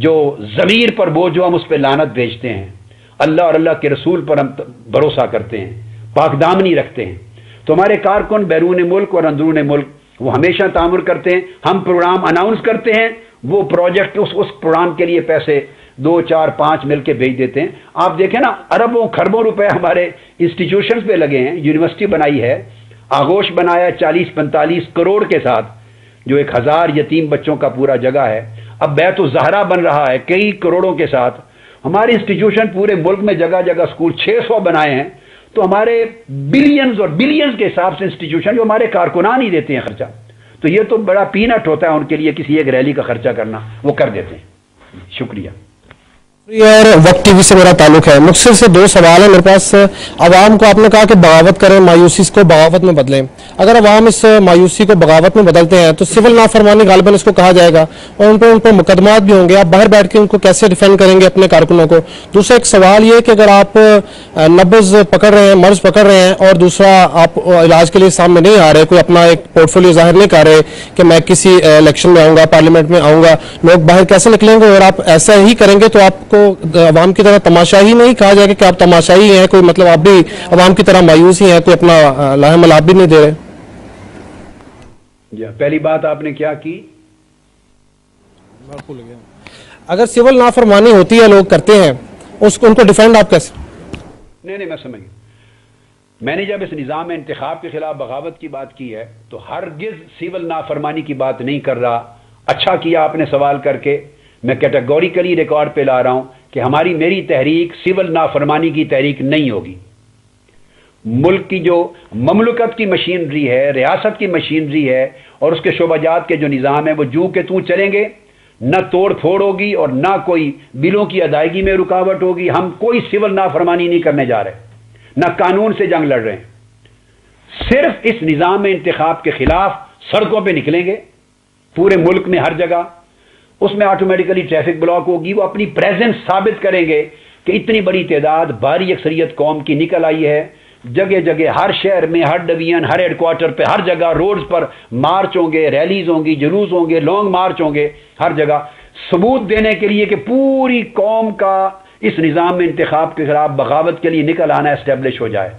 جو ضمیر پر بوجھ ہو ہم اس پہ لعنت بھیجتے ہیں، اللہ اور اللہ کے رسول پر ہم بھروسہ کرتے ہیں، پاک دامنی رکھتے ہیں۔ تو ہمارے کارکن بیرون ملک اور اندرون ملک وہ ہمیشہ تعامل کرتے ہیں، ہم پروگرام اناؤنس کرتے ہیں، وہ پروجیکٹ اس پروگرام کے لیے پیسے 2, 4, 5 مل کے بھیج دیتے ہیں۔ آپ دیکھیں نا اربوں خربوں روپے ہمارے انسٹیٹیوشنز پہ لگے ہیں، یونیورسٹی بنائی ہے، آغوش بنایا 40-45 کروڑ کے ساتھ جو 1000 یتیم بچوں کا پورا جگہ ہے، اب بیت الزہرا بن رہا ہے کئی کروڑوں کے ساتھ، ہمارے انسٹیٹیوشن پورے ملک میں جگہ جگہ سکول 600 بنائے ہیں، تو ہمارے بلینز اور بلینز کے حساب سے انسٹیٹیوشن جو ہمارے کارکنان ہی دیتے ہیں خرچہ، تو یہ تو بڑا پینٹ ہوتا ہے ان کے لیے کسی ایک ریلی کا خرچہ کرنا، وہ کر دیتے ہیں۔ شکریہ۔ اور وقت ٹی وی سے میرا تعلق ہے، مختصر سے 2 سوال ہیں میرے پاس۔ عوام کو آپ نے کہا کہ بغاوت کریں، مایوسی کو بغاوت میں بدلیں، اگر عوام اس مایوسی کو بغاوت میں بدلتے ہیں تو سول نافرمانی غالباً اس کو کہا جائے گا، اور ان پر مقدمات بھی ہوں گے، آپ باہر بیٹھ کے ان کو کیسے ڈیفینڈ کریں گے اپنے کارکنوں کو؟ دوسرا ایک سوال یہ کہ اگر آپ نبض پکڑ رہے ہیں، مرض پکڑ رہے ہیں، اور دوسرا آپ علاج کے لیے سامنے نہیں آ رہے، کوئی اپنا ایک پورٹ فولیو ظاہر نہیں کر رہے کہ میں کسی الیکشن میں آؤں گا، پارلیمنٹ میں آؤں گا، لوگ باہر کیسے نکلیں گے؟ اور آپ ایسا ہی کریں گے تو آپ کو عوام کی طرح تماشائی نہیں کہا جائے گا کہ آپ تماشائی ہیں، کوئی مطلب آپ بھی عوام کی طرح مایوس ہی ہیں، کوئی اپنا لاہم آپ بھی نہیں دے رہے؟ پہلی بات آپ نے کیا کی؟ اگر سول نافرمانی ہوتی ہے لوگ کرتے ہیں ان کو ڈیفینڈ آپ کیسے؟ نہیں میں سمجھ گیا۔ میں نے جب اس نظام انتخاب کے خلاف بغاوت کی بات کی ہے تو ہرگز سول نافرمانی کی بات نہیں کر رہا۔ اچھا کیا آپ نے سوال کر کے، میں کیٹیگوریکلی ریکارڈ پہ لا رہا ہوں کہ میری تحریک سول نافرمانی کی تحریک نہیں ہوگی۔ ملک کی جو مملکت کی مشینری ہے، ریاست کی مشینری ہے اور اس کے شعبہ جات کے جو نظام ہے وہ جو کہ تو چلیں گے، نہ توڑ پھوڑ ہوگی اور نہ کوئی بلوں کی ادائیگی میں رکاوٹ ہوگی۔ ہم کوئی سول نافرمانی نہیں کرنے جا رہے، نہ قانون سے جنگ لڑ رہے ہیں، صرف اس نظام انتخاب کے خلاف سڑکوں پہ نکلیں گے پورے ملک میں ہر جگہ۔ اس میں آٹومیٹیکلی ٹریفک بلاک ہوگی، وہ اپنی پریزنس ثابت کریں گے کہ اتنی بڑی تعداد بھاری اکثریت قوم کی نکل آئی ہے۔ جگہ جگہ ہر شہر میں، ہر ڈویژن، ہر ہیڈ کوارٹر پہ، ہر جگہ روڈز پر مارچ ہوں گے، ریلیز ہوں گی، جلوس ہوں گے، لانگ مارچ ہوں گے، ہر جگہ ثبوت دینے کے لیے کہ پوری قوم کا اس نظام انتخاب کے خلاف بغاوت کے لیے نکل آنا اسٹیبلش ہو جائے۔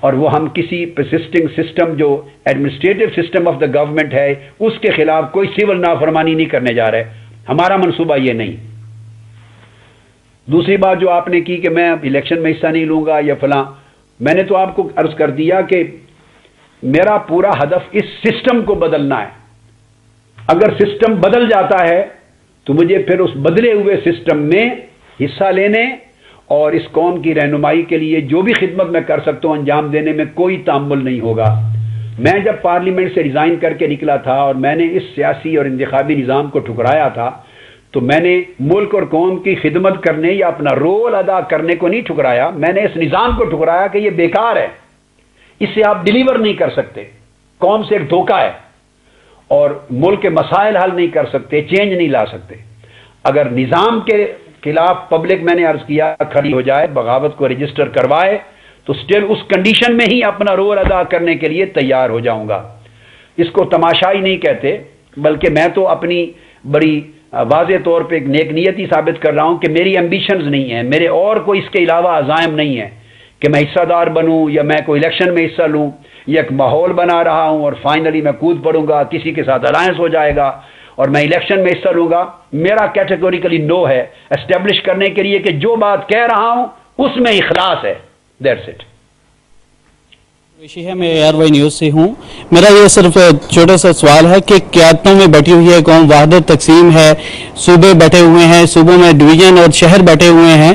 اور وہ ہم کسی پرسسٹنگ سسٹم جو administrative system of the government ہے اس کے خلاف کوئی سول نافرمانی نہیں کرنے جا رہے، ہمارا منصوبہ یہ نہیں۔ دوسری بات جو آپ نے کی کہ میں الیکشن میں حصہ نہیں لوں گا یا فلاں، میں نے تو آپ کو عرض کر دیا کہ میرا پورا ہدف اس سسٹم کو بدلنا ہے۔ اگر سسٹم بدل جاتا ہے تو مجھے پھر اس بدلے ہوئے سسٹم میں حصہ لینے اور اس قوم کی رہنمائی کے لیے جو بھی خدمت میں کر سکتا ہوں انجام دینے میں کوئی تامل نہیں ہوگا۔ میں جب پارلیمنٹ سے ریزائن کر کے نکلا تھا اور میں نے اس سیاسی اور انتخابی نظام کو ٹھکرایا تھا تو میں نے ملک اور قوم کی خدمت کرنے یا اپنا رول ادا کرنے کو نہیں ٹھکرایا، میں نے اس نظام کو ٹھکرایا کہ یہ بیکار ہے، اس سے آپ ڈیلیور نہیں کر سکتے، قوم سے ایک دھوکہ ہے اور ملک کے مسائل حل نہیں کر سکتے، چینج نہیں لا سکتے۔ اگر نظام کے خلاف پبلک، میں نے عرض کیا، کھڑی ہو جائے، بغاوت کو رجسٹر کروائے تو سٹل اس کنڈیشن میں ہی اپنا رول ادا کرنے کے لیے تیار ہو جاؤں گا۔ اس کو تماشائی نہیں کہتے، بلکہ میں تو اپنی بڑی واضح طور پہ ایک نیک نیتی ثابت کر رہا ہوں کہ میری ایمبیشنز نہیں ہیں، میرے اور کوئی اس کے علاوہ عزائم نہیں ہیں کہ میں حصہ دار بنوں یا میں کوئی الیکشن میں حصہ لوں۔ یہ ایک ماحول بنا رہا ہوں اور فائنلی میں کود پڑوں گا، کسی کے ساتھ الائنس ہو جائے گا اور میں الیکشن میں حصہ لوں گا۔ میرا کیٹیگوریکلی نو ہے اسٹیبلش کرنے کے لیے کہ جو بات کہہ رہا ہوں اس میں اخلاص ہے، دیٹس اٹ۔ ہے، میں ARY نیوز سے ہوں۔ میرا یہ صرف چھوٹا سا سوال ہے کہ قیادتوں میں بیٹھی ہوئی ہے قوم، وحدت تقسیم ہے، صوبے بیٹھے ہوئے ہیں، صوبوں میں ڈویژن اور شہر بیٹھے ہوئے ہیں،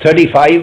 35,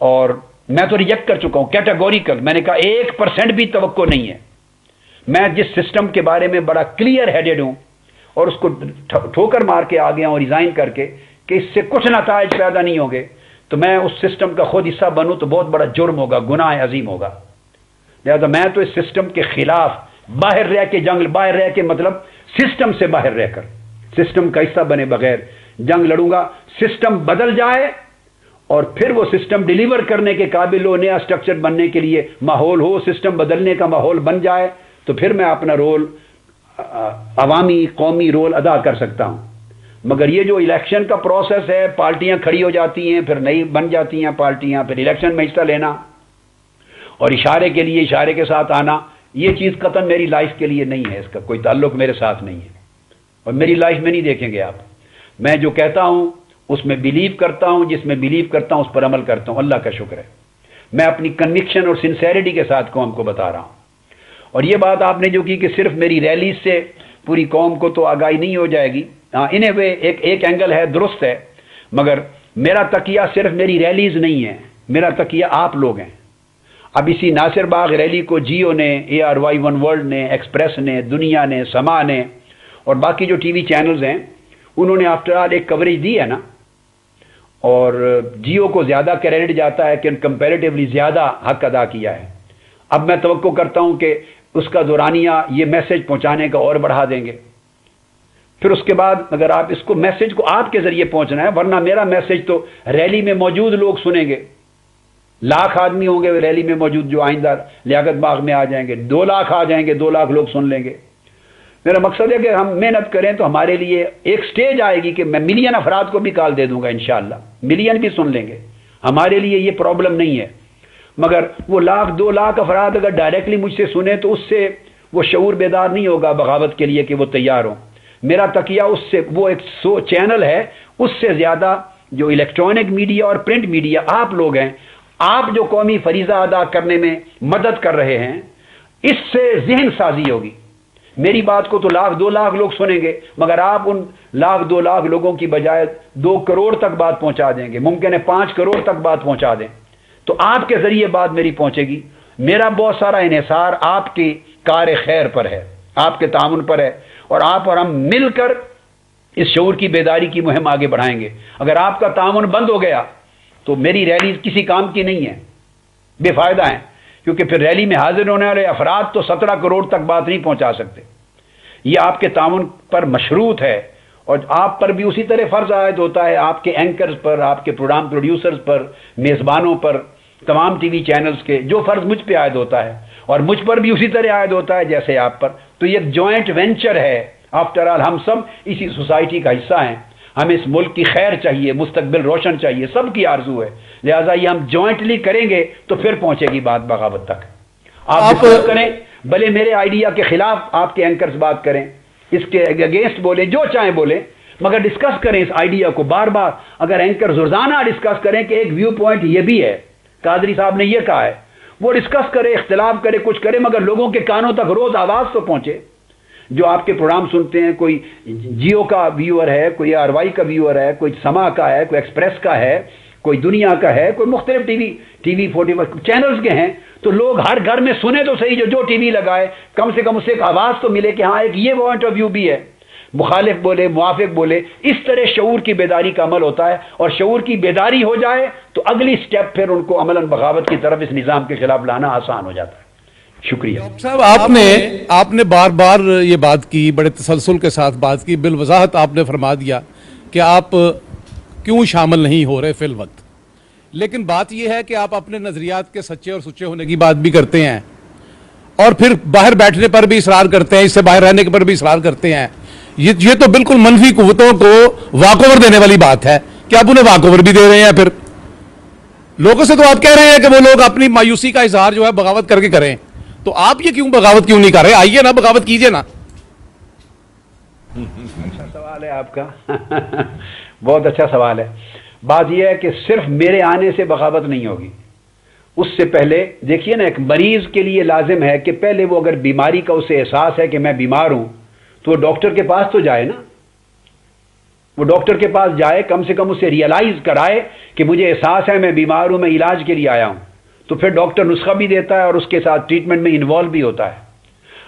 اور میں تو ریجیکٹ کر چکا ہوں کیٹیگوریکل. میں نے کہا 1% بھی توقع نہیں ہے. میں جس سسٹم کے بارے میں بڑا کلیئر ہیڈڈ ہوں اور اس کو ٹھوکر مار کے آ گیا ہوں ریزائن کر کے کہ اس سے کچھ نتائج پیدا نہیں ہوں گے، تو میں اس سسٹم کا خود حصہ بنوں تو بہت بڑا جرم ہوگا، گناہ عظیم ہوگا. لہذا میں تو اس سسٹم کے خلاف باہر رہ کے باہر رہ کے مطلب سسٹم سے باہر رہ کر، سسٹم کا حصہ بنے بغیر جنگ لڑوں گا. سسٹم بدل جائے اور پھر وہ سسٹم ڈیلیور کرنے کے قابل ہو، نیا سٹرکچر بننے کے لیے ماحول ہو، سسٹم بدلنے کا ماحول بن جائے تو پھر میں اپنا رول عوامی قومی رول ادا کر سکتا ہوں. مگر یہ جو الیکشن کا پروسیس ہے، پارٹیاں کھڑی ہو جاتی ہیں، پھر نئی بن جاتی ہیں پارٹیاں، پھر الیکشن میں حصہ لینا اور اشارے کے لیے اشارے کے ساتھ آنا، یہ چیز قطعاً میری لائف کے لیے نہیں ہے. اس کا کوئی تعلق میرے ساتھ نہیں ہے اور میری لائف میں نہیں دیکھیں گے آپ. میں جو کہتا ہوں اس میں بلیو کرتا ہوں، جس میں بلیو کرتا ہوں اس پر عمل کرتا ہوں. اللہ کا شکر ہے میں اپنی کنوکشن اور سنسیریٹی کے ساتھ قوم کو بتا رہا ہوں. اور یہ بات آپ نے جو کی کہ صرف میری ریلیز سے پوری قوم کو تو آگاہی نہیں ہو جائے گی، ہاں ان اے وے ایک اینگل ہے، درست ہے، مگر میرا تکیہ صرف میری ریلیز نہیں ہے، میرا تکیہ آپ لوگ ہیں. اب اسی ناصر باغ ریلی کو جیو نے، ARY1 ورلڈ نے، ایکسپریس نے، دنیا نے، سما نے اور باقی جو ٹی وی چینلز ہیں انہوں نے آفٹر آل ایک کوریج دی ہے نا. اور جیو کو زیادہ کریڈٹ جاتا ہے کہ کمپیریٹیولی زیادہ حق ادا کیا ہے. اب میں توقع کرتا ہوں کہ اس کا دورانیہ یہ میسج پہنچانے کا اور بڑھا دیں گے. پھر اس کے بعد اگر آپ اس کو میسج کو آپ کے ذریعے پہنچنا ہے، ورنہ میرا میسج تو ریلی میں موجود لوگ سنیں گے. لاکھ آدمی ہوں گے ریلی میں موجود جو آئندہ لیاقت باغ میں آ جائیں گے، 2 لاکھ آ جائیں گے، 2 لاکھ لوگ سن لیں گے. میرا مقصد ہے کہ ہم محنت کریں تو ہمارے لیے ایک سٹیج آئے گی کہ میں ملین افراد کو بھی کال دے دوں گا انشاءاللہ، ملین بھی سن لیں گے. ہمارے لیے یہ پرابلم نہیں ہے. مگر وہ 2 لاکھ افراد اگر ڈائریکٹلی مجھ سے سنیں تو اس سے وہ شعور بیدار نہیں ہوگا بغاوت کے لیے کہ وہ تیار ہوں. میرا تکیہ اس سے وہ ایک چینل ہے، اس سے زیادہ جو الیکٹرانک میڈیا اور پرنٹ میڈیا آپ لوگ ہیں، آپ جو قومی فریضہ ادا کرنے میں مدد کر رہے ہیں، اس سے ذہن سازی ہوگی. میری بات کو تو 2 لاکھ لوگ سنیں گے، مگر آپ ان 2 لاکھ لوگوں کی بجائے 2 کروڑ تک بات پہنچا دیں گے، ممکن ہے 5 کروڑ تک بات پہنچا دیں، تو آپ کے ذریعے بات میری پہنچے گی. میرا بہت سارا انحصار آپ کی کار خیر پر ہے، آپ کے تعاون پر ہے، اور آپ اور ہم مل کر اس شعور کی بیداری کی مہم آگے بڑھائیں گے. اگر آپ کا تعاون بند ہو گیا تو میری ریلی کسی کام کی نہیں ہے، بے فائدہ ہیں، کیونکہ پھر ریلی میں حاضر ہونے والے افراد تو 17 کروڑ تک بات نہیں پہنچا سکتے. یہ آپ کے تعاون پر مشروط ہے اور آپ پر بھی اسی طرح فرض عائد ہوتا ہے، آپ کے اینکرز پر، آپ کے پروگرام پروڈیوسرز پر، میزبانوں پر، تمام ٹی وی چینلز کے جو فرض مجھ پہ عائد ہوتا ہے اور مجھ پر بھی اسی طرح عائد ہوتا ہے جیسے آپ پر. تو یہ ایک جوائنٹ وینچر ہے. آفٹر آل ہم سب اسی سوسائٹی کا حصہ ہیں. ہمیں اس ملک کی خیر چاہیے، مستقبل روشن چاہیے، سب کی آرزو ہے. لہٰذا یہ ہم جوائنٹلی کریں گے تو پھر پہنچے گی بات بغاوت تک. آپ ڈسکس کریں، بھلے میرے آئیڈیا کے خلاف آپ کے اینکرز بات کریں، اس کے اگینسٹ بولیں، جو چاہیں بولیں، مگر ڈسکس کریں اس آئیڈیا کو بار بار. اگر اینکر روزانہ ڈسکس کریں کہ ایک ویو پوائنٹ یہ بھی ہے، قادری صاحب نے یہ کہا ہے، وہ ڈسکس کرے، اختلاف کرے، کچھ کرے، مگر لوگوں کے کانوں تک روز آواز تو پہنچے. جو آپ کے پروگرام سنتے ہیں، کوئی جیو کا ویور ہے، کوئی ARY کا ویور ہے، کوئی سما کا ہے، کوئی ایکسپریس کا ہے، کوئی دنیا کا ہے، کوئی مختلف ٹی وی 41 چینلز کے ہیں، تو لوگ ہر گھر میں سنیں تو صحیح، جو ٹی وی لگائے کم سے کم اس سے ایک آواز تو ملے کہ ہاں ایک یہ پوائنٹ آف ویو بھی ہے. مخالف بولے، موافق بولے، اس طرح شعور کی بیداری کا عمل ہوتا ہے. اور شعور کی بیداری ہو جائے تو اگلی سٹیپ پھر ان کو عملاً بغاوت کی طرف اس نظام کے خلاف لانا آسان ہو جاتا ہے. شکریہ صاحب. آپ نے بار بار یہ بات کی، بڑے تسلسل کے ساتھ بات کی، بالوضاحت آپ نے فرما دیا کہ آپ کیوں شامل نہیں ہو رہے فی الوقت. لیکن بات یہ ہے کہ آپ اپنے نظریات کے سچے اور سچے ہونے کی بات بھی کرتے ہیں اور پھر باہر بیٹھنے پر بھی اصرار کرتے ہیں، اس سے باہر رہنے پر بھی اصرار کرتے ہیں. یہ تو بالکل منفی قوتوں کو واک اوور دینے والی بات ہے کہ آپ انہیں واک اوور بھی دے رہے ہیں. پھر لوگوں سے تو آپ کہہ رہے ہیں کہ وہ لوگ اپنی مایوسی کا اظہار جو ہے بغاوت کر کے کریں، تو آپ یہ کیوں بغاوت کیوں نہیں کر رہے؟ آئیے نا، بغاوت کیجئے نا. اچھا سوال ہے آپ کا بہت اچھا سوال ہے. بات یہ ہے کہ صرف میرے آنے سے بغاوت نہیں ہوگی. اس سے پہلے دیکھیے نا، ایک مریض کے لیے لازم ہے کہ پہلے وہ اگر بیماری کا اسے احساس ہے کہ میں بیمار ہوں تو وہ ڈاکٹر کے پاس تو جائے نا. وہ ڈاکٹر کے پاس جائے, کم سے کم اسے ریئلائز کرائے کہ مجھے احساس ہے میں بیمار ہوں, میں علاج کے لیے آیا ہوں. تو پھر ڈاکٹر نسخہ بھی دیتا ہے اور اس کے ساتھ ٹریٹمنٹ میں انوالو بھی ہوتا ہے.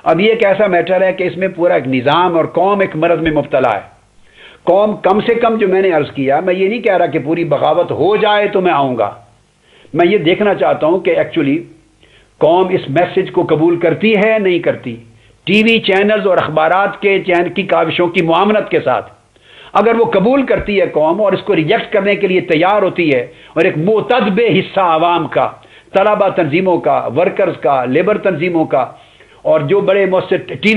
اب یہ ایک ایسا میٹر ہے کہ اس میں پورا ایک نظام اور قوم ایک مرض میں مبتلا ہے. قوم کم سے کم, جو میں نے عرض کیا, میں یہ نہیں کہہ رہا کہ پوری بغاوت ہو جائے تو میں آؤں گا, میں یہ دیکھنا چاہتا ہوں کہ ایکچولی قوم اس میسج کو قبول کرتی ہے نہیں کرتی. ٹی وی چینلز اور اخبارات کے کی کاوشوں کی معاونت کے ساتھ اگر وہ قبول کرتی ہے قوم اور اس کو ریجیکٹ کرنے کے لیے تیار ہوتی ہے, اور ایک معتدب حصہ عوام کا, طلبہ تنظیموں کا, ورکرز کا, لیبر تنظیموں کا, اور جو بڑے مؤثر ٹی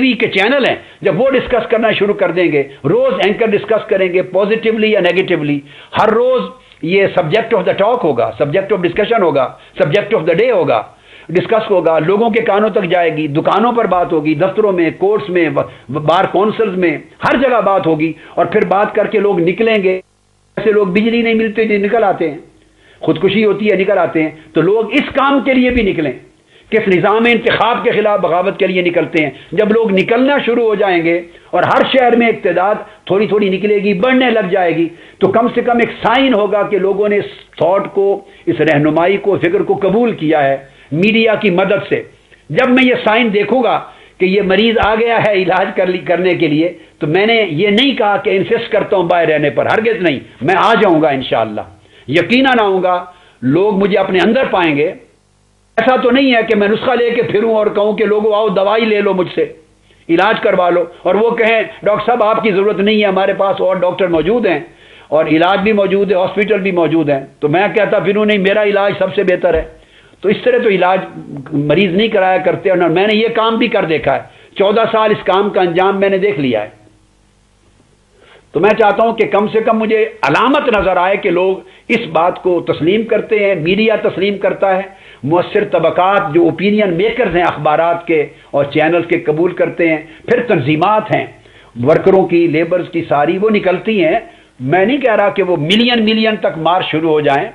وی کے چینل ہیں, جب وہ ڈسکس کرنا شروع کر دیں گے, روز اینکر ڈسکس کریں گے پازیٹیولی یا نیگیٹیولی, ہر روز یہ سبجیکٹ آف دا ٹاک ہوگا, سبجیکٹ آف ڈسکشن ہوگا, سبجیکٹ آف دا ڈے ہوگا, ڈسکس ہوگا, لوگوں کے کانوں تک جائے گی, دکانوں پر بات ہوگی, دفتروں میں, کورٹس میں, بار کونسلز میں, ہر جگہ بات ہوگی, اور پھر بات کر کے لوگ نکلیں گے. ایسے لوگ بجلی نہیں ملتے جو نکل آتے ہیں, خودکشی ہوتی ہے نکل آتے ہیں, تو لوگ اس کام کے لیے بھی نکلیں کہ اس نظام انتخاب کے خلاف بغاوت کے لیے نکلتے ہیں. جب لوگ نکلنا شروع ہو جائیں گے اور ہر شہر میں ایک تعداد تھوڑی تھوڑی نکلے گی, بڑھنے لگ جائے گی, تو کم سے کم ایک سائن ہوگا کہ لوگوں نے اس تھاٹ کو, اس رہنمائی کو, فکر کو قبول کیا ہے میڈیا کی مدد سے. جب میں یہ سائن دیکھوں گا کہ یہ مریض آ گیا ہے علاج کرنے کے لیے, تو میں نے یہ نہیں کہا کہ انسسٹ کرتا ہوں باہر رہنے پر, ہرگز نہیں, میں آ جاؤں گا انشاءاللہ, یقیناً آؤں گا. لوگ مجھے اپنے اندر پائیں گے. ایسا تو نہیں ہے کہ میں نسخہ لے کے پھروں اور کہوں کہ لوگوں آؤ دوائی لے لو مجھ سے, علاج کروا لو, اور وہ کہیں ڈاکٹر صاحب آپ کی ضرورت نہیں ہے, ہمارے پاس اور ڈاکٹر موجود ہیں اور علاج بھی موجود ہے, ہاسپٹل بھی موجود ہیں. تو میں کہتا پھروں نہیں, میرا علاج سب سے بہتر ہے. تو اس طرح تو علاج مریض نہیں کرایا کرتے, اور میں نے یہ کام بھی کر دیکھا ہے. 14 سال اس کام کا انجام میں نے دیکھ لیا ہے. تو میں چاہتا ہوں کہ کم سے کم مجھے علامت نظر آئے کہ لوگ اس بات کو تسلیم کرتے ہیں, میڈیا تسلیم کرتا ہے, مؤثر طبقات جو اوپینین میکرز ہیں اخبارات کے اور چینلز کے قبول کرتے ہیں, پھر تنظیمات ہیں ورکروں کی, لیبرز کی, ساری وہ نکلتی ہیں. میں نہیں کہہ رہا کہ وہ ملین تک مارچ شروع ہو جائیں,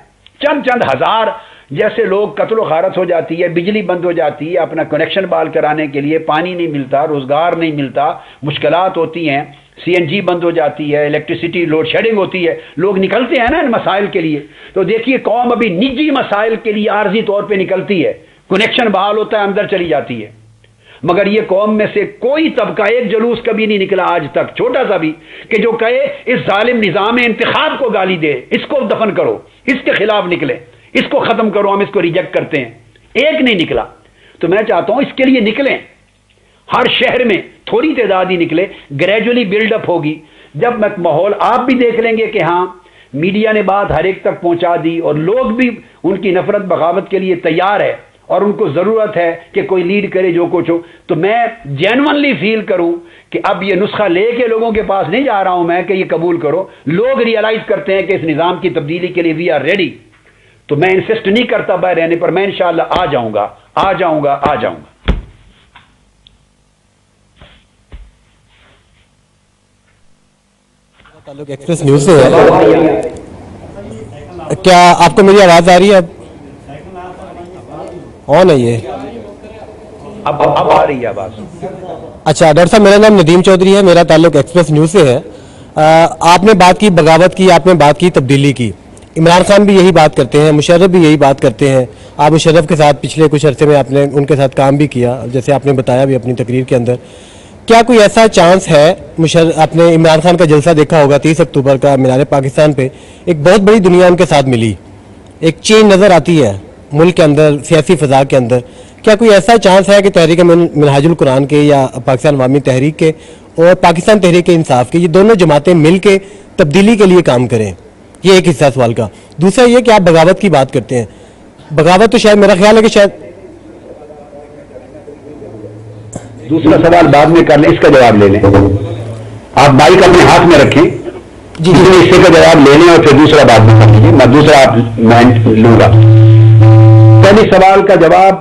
چند ہزار جیسے لوگ قتل و غارت ہو جاتی ہے, بجلی بند ہو جاتی ہے, اپنا کنیکشن بحال کرانے کے لیے پانی نہیں ملتا, روزگار نہیں ملتا, مشکلات ہوتی ہیں, CNG بند ہو جاتی ہے, الیکٹریسٹی لوڈ شیڈنگ ہوتی ہے, لوگ نکلتے ہیں نا ان مسائل کے لیے. تو دیکھیے قوم ابھی نجی مسائل کے لیے عارضی طور پہ نکلتی ہے, کنیکشن بحال ہوتا ہے, اندر چلی جاتی ہے. مگر یہ قوم میں سے کوئی طبقہ, ایک جلوس کبھی نہیں نکلا آج تک, چھوٹا سا بھی, کہ جو کہے اس ظالم نظام انتخاب کو گالی دے, اس کو دفن کرو, اس کے خلاف نکلے, اس کو ختم کرو, ہم اس کو ریجیکٹ کرتے ہیں. ایک نہیں نکلا. تو میں چاہتا ہوں اس کے لیے نکلیں, ہر شہر میں تھوڑی تعداد ہی نکلے, گریجولی بلڈ اپ ہوگی. جب ماحول آپ بھی دیکھ لیں گے کہ ہاں میڈیا نے بات ہر ایک تک پہنچا دی اور لوگ بھی ان کی نفرت بغاوت کے لیے تیار ہے اور ان کو ضرورت ہے کہ کوئی لیڈ کرے جو کچھ ہو, تو میں جینونلی فیل کروں کہ اب یہ نسخہ لے کے لوگوں کے پاس نہیں جا رہا ہوں میں کہ یہ قبول کرو. لوگ ریئلائز کرتے ہیں کہ اس نظام کی تبدیلی کے لیے وی آر ریڈی. تو میں انسسٹ نہیں کرتا باہر رہنے پر, میں انشاءاللہ آ جاؤں گا. تعلق ایکسپریس نیوز سے ہے. کیا آپ کو میری آواز آ رہی ہے؟ اب آن ہے یہ, اب آ رہی ہے آواز. اچھا ڈاکٹر صاحب, میرا نام ندیم چودھری ہے, میرا تعلق ایکسپریس نیوز سے ہے. آپ نے بات کی بغاوت کی, آپ نے بات کی تبدیلی کی. عمران خان بھی یہی بات کرتے ہیں, مشرف بھی یہی بات کرتے ہیں. آپ مشرف کے ساتھ پچھلے کچھ عرصے میں آپ نے ان کے ساتھ کام بھی کیا, جیسے آپ نے بتایا بھی اپنی تقریر کے اندر. کیا کوئی ایسا چانس ہے, آپ نے عمران خان کا جلسہ دیکھا ہوگا 30 اکتوبر کا مینار پاکستان پہ, ایک بہت بڑی دنیا ان کے ساتھ ملی, ایک چینج نظر آتی ہے ملک کے اندر, سیاسی فضا کے اندر. کیا کوئی ایسا چانس ہے کہ تحریک منہاج القرآن کے یا پاکستان عوامی تحریک کے اور پاکستان تحریک انصاف کے, یہ دونوں جماعتیں مل کے تبدیلی کے لیے کام کریں؟ یہ ایک حصہ سوال کا. دوسرا یہ کہ آپ بغاوت کی بات کرتے ہیں, بغاوت تو شاید میرا خیال ہے کہ شاید دوسرا سوال بعد میں کر لیں, اس کا جواب لے لیں. آپ مائک اپنے ہاتھ میں رکھیں, جی اس کا جواب لے لیں اور پھر دوسرا بعد میں کر لیجیے. میں دوسرا آپ لوں گا. پہلے سوال کا جواب,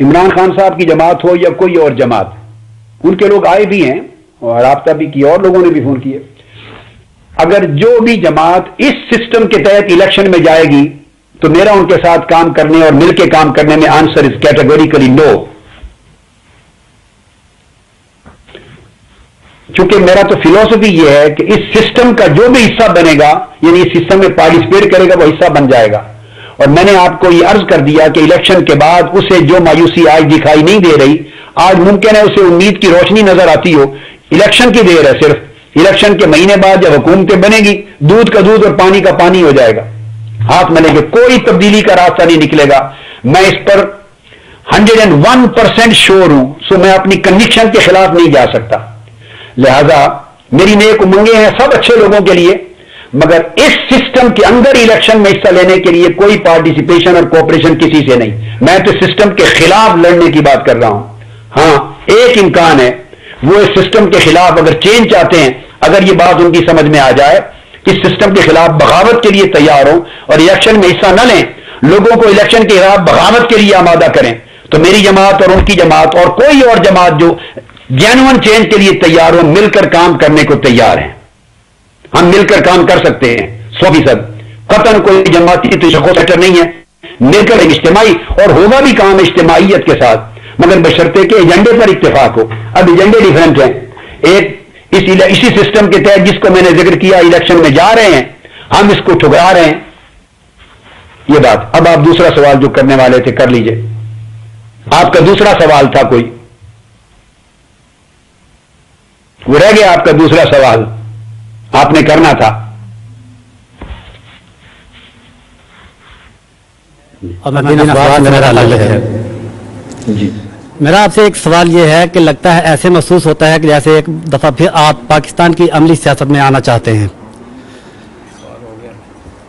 عمران خان صاحب کی جماعت ہو یا کوئی اور جماعت, ان کے لوگ آئے بھی ہیں اور رابطہ بھی کیا اور لوگوں نے بھی فون کیے. اگر جو بھی جماعت اس سسٹم کے تحت الیکشن میں جائے گی تو میرا ان کے ساتھ کام کرنے اور مل کے کام کرنے میں آنسر از کیٹیگوریکلی نو. چونکہ میرا تو فلسفی یہ ہے کہ اس سسٹم کا جو بھی حصہ بنے گا، یعنی اس سسٹم میں پارٹیسپیٹ کرے گا، وہ حصہ بن جائے گا. اور میں نے آپ کو یہ عرض کر دیا کہ الیکشن کے بعد اسے جو مایوسی آج دکھائی نہیں دے رہی، آج ممکن ہے اسے امید کی روشنی نظر آتی ہو. الیکشن کی دیر ہے صرف. الیکشن کے مہینے بعد جب حکومتیں بنے گی، دودھ کا دودھ اور پانی کا پانی ہو جائے گا، ہاتھ ملے گے، کوئی تبدیلی کا راستہ نہیں نکلے گا. میں اس پر 101% شور ہوں. سو میں اپنی کنوکشن کے خلاف نہیں جا سکتا. لہذا میری نیک امنگیں ہیں سب اچھے لوگوں کے لیے، مگر اس سسٹم کے اندر الیکشن میں حصہ لینے کے لیے کوئی پارٹیسپیشن اور کوپریشن کسی سے نہیں. میں تو سسٹم کے خلاف لڑنے کی بات کر رہا ہوں. ہاں، ایک امکان ہے، وہ اس سسٹم کے خلاف اگر چینج چاہتے ہیں، اگر یہ بات ان کی سمجھ میں آ جائے، اس سسٹم کے خلاف بغاوت کے لیے تیار ہوں اور الیکشن میں حصہ نہ لیں، لوگوں کو الیکشن کے خلاف بغاوت کے لیے آمادہ کریں، تو میری جماعت اور ان کی جماعت اور کوئی اور جماعت جو جینوئن چینج کے لیے تیار ہو، مل کر کام کرنے کو تیار ہیں. ہم مل کر کام کر سکتے ہیں 100%. قطعاً کوئی جماعتی تشخص سیکٹر نہیں ہے. مل کر ایک اجتماعی، اور ہوگا بھی کام اجتماعیت کے ساتھ، مگر بشرطے کے ایجنڈے پر اتفاق ہو. اب ایجنڈے ڈیفرنٹ ہیں. ایک اسی سسٹم کے تحت جس کو میں نے ذکر کیا، الیکشن میں جا رہے ہیں، ہم اس کو ٹھکرا رہے ہیں. یہ بات. اب آپ دوسرا سوال جو کرنے والے تھے کر لیجئے. آپ کا دوسرا سوال تھا کوئی؟ وہ رہ گیا آپ کا دوسرا سوال، آپ نے کرنا تھا. جی، میرا آپ سے ایک سوال یہ ہے کہ لگتا ہے ایسے محسوس ہوتا ہے کہ جیسے ایک دفعہ پھر آپ پاکستان کی عملی سیاست میں آنا چاہتے ہیں،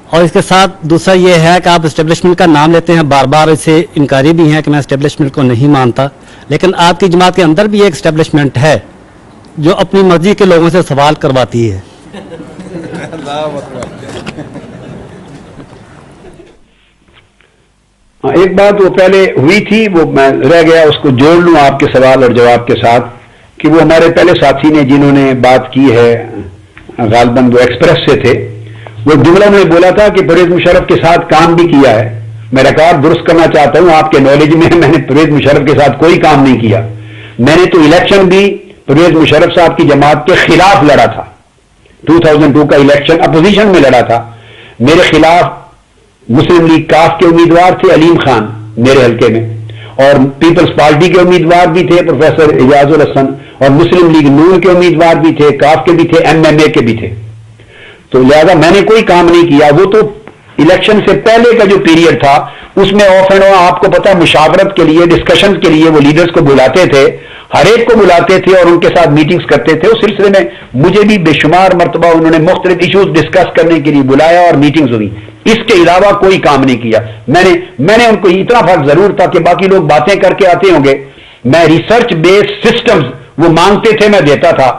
اور اس کے ساتھ دوسرا یہ ہے کہ آپ اسٹیبلشمنٹ کا نام لیتے ہیں، بار بار اسے انکاری بھی ہیں کہ میں اسٹیبلشمنٹ کو نہیں مانتا، لیکن آپ کی جماعت کے اندر بھی ایک اسٹیبلشمنٹ ہے جو اپنی مرضی کے لوگوں سے سوال کرواتی ہے. ایک بات وہ پہلے ہوئی تھی، وہ میں رہ گیا، اس کو جوڑ لوں آپ کے سوال اور جواب کے ساتھ، کہ وہ ہمارے پہلے ساتھی نے جنہوں نے بات کی ہے، غالباً وہ ایکسپریس سے تھے، وہ جملہ میں بولا تھا کہ پرویز مشرف کے ساتھ کام بھی کیا ہے. میں ریکارڈ درست کرنا چاہتا ہوں آپ کے نالج میں نے پرویز مشرف کے ساتھ کوئی کام نہیں کیا. میں نے تو الیکشن بھی پرویز مشرف صاحب کی جماعت کے خلاف لڑا تھا. 2002 کا الیکشن اپوزیشن میں لڑا تھا. میرے خلاف مسلم لیگ کاف کے امیدوار تھے علیم خان میرے حلقے میں، اور پیپلز پارٹی کے امیدوار بھی تھے پروفیسر اعجاز الحسن، اور مسلم لیگ نون کے امیدوار بھی تھے، کاف کے بھی تھے، MMA کے بھی تھے. تو لہذا میں نے کوئی کام نہیں کیا. وہ تو الیکشن سے پہلے کا جو پیریڈ تھا اس میں آف اینڈ آن آپ کو پتا مشاورت کے لیے، ڈسکشن کے لیے وہ لیڈرز کو بلاتے تھے، ہر ایک کو بلاتے تھے اور ان کے ساتھ میٹنگز کرتے تھے. اس سلسلے میں مجھے بھی بے شمار مرتبہ انہوں نے مختلف ایشوز ڈسکس کرنے کے لیے بلایا اور میٹنگز ہوئی. اس کے علاوہ کوئی کام نہیں کیا. میں نے ان کو اتنا فرق ضرور تھا کہ باقی لوگ باتیں کر کے آتے ہوں گے، میں ریسرچ بیس سسٹمز وہ مانگتے تھے میں دیتا تھا.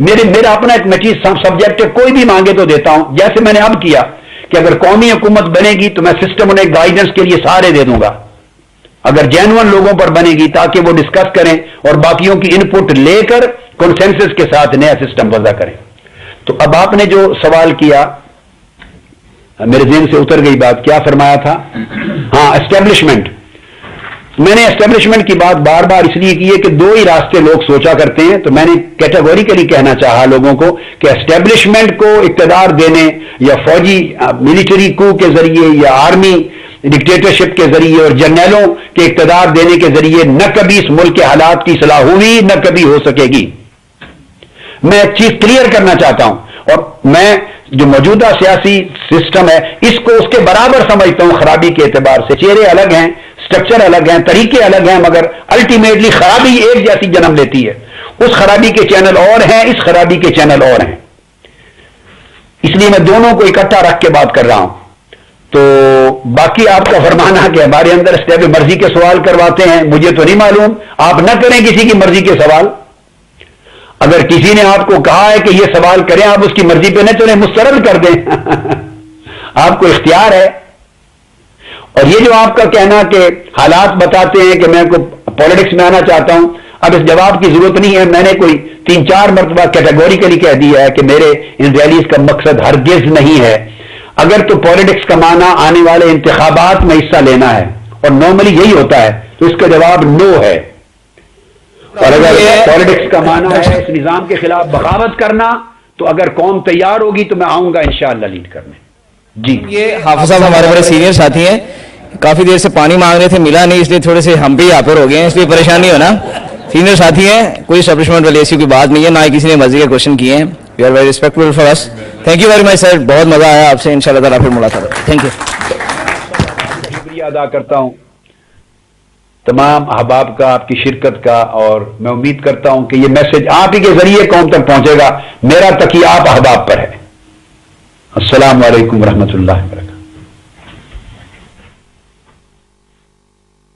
میرا اپنا ایک میٹیز سبجیکٹ کوئی بھی مانگے تو دیتا ہوں. جیسے میں نے اب کیا کہ اگر قومی حکومت بنے گی تو میں سسٹم انہیں گائیڈنس کے لیے سارے دے دوں گا، اگر جینوئن لوگوں پر بنے گی تاکہ وہ ڈسکس کریں اور باقیوں کی ان پٹ لے کر کنسنسس کے ساتھ نیا سسٹم وضع کریں. تو اب آپ نے جو سوال کیا میرے ذہن سے اتر گئی بات، کیا فرمایا تھا؟ ہاں، اسٹیبلشمنٹ. میں نے اسٹیبلشمنٹ کی بات بار بار اس لیے کی ہے کہ دو ہی راستے لوگ سوچا کرتے ہیں. تو میں نے کیٹیگوریکلی کہنا چاہا لوگوں کو کہ اسٹیبلشمنٹ کو اقتدار دینے یا فوجی ملٹری کو کے ذریعے یا آرمی ڈکٹیٹرشپ کے ذریعے اور جرنیلوں کے اقتدار دینے کے ذریعے نہ کبھی اس ملک کے حالات کی اصلاح ہوئی نہ کبھی ہو سکے گی. میں ایک چیز کلیئر کرنا چاہتا ہوں، اور میں جو موجودہ سیاسی سسٹم ہے اس کو اس کے برابر سمجھتا ہوں خرابی کے اعتبار سے. چہرے الگ ہیں، سٹرکچر الگ ہیں، طریقے الگ ہیں، مگر الٹیمیٹلی خرابی ایک جیسی جنم لیتی ہے. اس خرابی کے چینل اور ہیں، اس خرابی کے چینل اور ہیں. اس لیے میں دونوں کو اکٹھا رکھ کے بات کر رہا ہوں. تو باقی آپ کا فرمانا کہ ہمارے اندر مرضی کے سوال کرواتے ہیں، مجھے تو نہیں معلوم. آپ نہ کریں کسی کی مرضی کے سوال. اگر کسی نے آپ کو کہا ہے کہ یہ سوال کریں، آپ اس کی مرضی پہ نہ چلیں، مسترد کر دیں. آپ کو اختیار ہے. اور یہ جو آپ کا کہنا کہ حالات بتاتے ہیں کہ میں پالیٹکس میں آنا چاہتا ہوں، اب اس جواب کی ضرورت نہیں ہے. میں نے کوئی 3-4 مرتبہ کیٹیگوریکلی کہہ دیا ہے کہ میرے ان ریلیز کا مقصد ہرگز نہیں ہے. اگر تو پالیٹکس کا معنی آنے والے انتخابات میں حصہ لینا ہے، اور نارملی یہی ہوتا ہے، تو اس کا جواب نو ہے. اور اگر پالیٹکس کا معنی ہے اس نظام کے خلاف بغاوت کرنا تو اگر قوم تیار ہوگی تو میں آؤں گا انشاءاللہ لیڈ کرنے. جی یہ حافظ صاحب ہمارے بڑے سینئر ساتھی ہیں, کافی دیر سے پانی مانگ رہے تھے, ملا نہیں, اس لیے تھوڑے سے ہم بھی یہاں پر ہو گئے ہیں, اس لیے پریشان نہیں ہونا. سینئر ساتھی ہیں, کوئی اسٹیبلشمنٹ والی ایسی کوئی بات نہیں ہے, نہ ہی کسی نے مرضی کے کوشچن کیے ہیں. We are very respectful for us. Thank you very much sir, بہت مزہ آیا آپ سے, انشاءاللہ تعالیٰ پھر ملاقات ہوگی. Thank you. شکریہ ادا کرتا ہوں تمام احباب کا, آپ کی شرکت کا, اور میں امید کرتا ہوں کہ یہ میسج آپ ہی کے ذریعے قوم تک پہنچے گا. میرا تکیہ آپ احباب پر ہے. السلام علیکم ورحمۃ اللہ وبرکاتہ.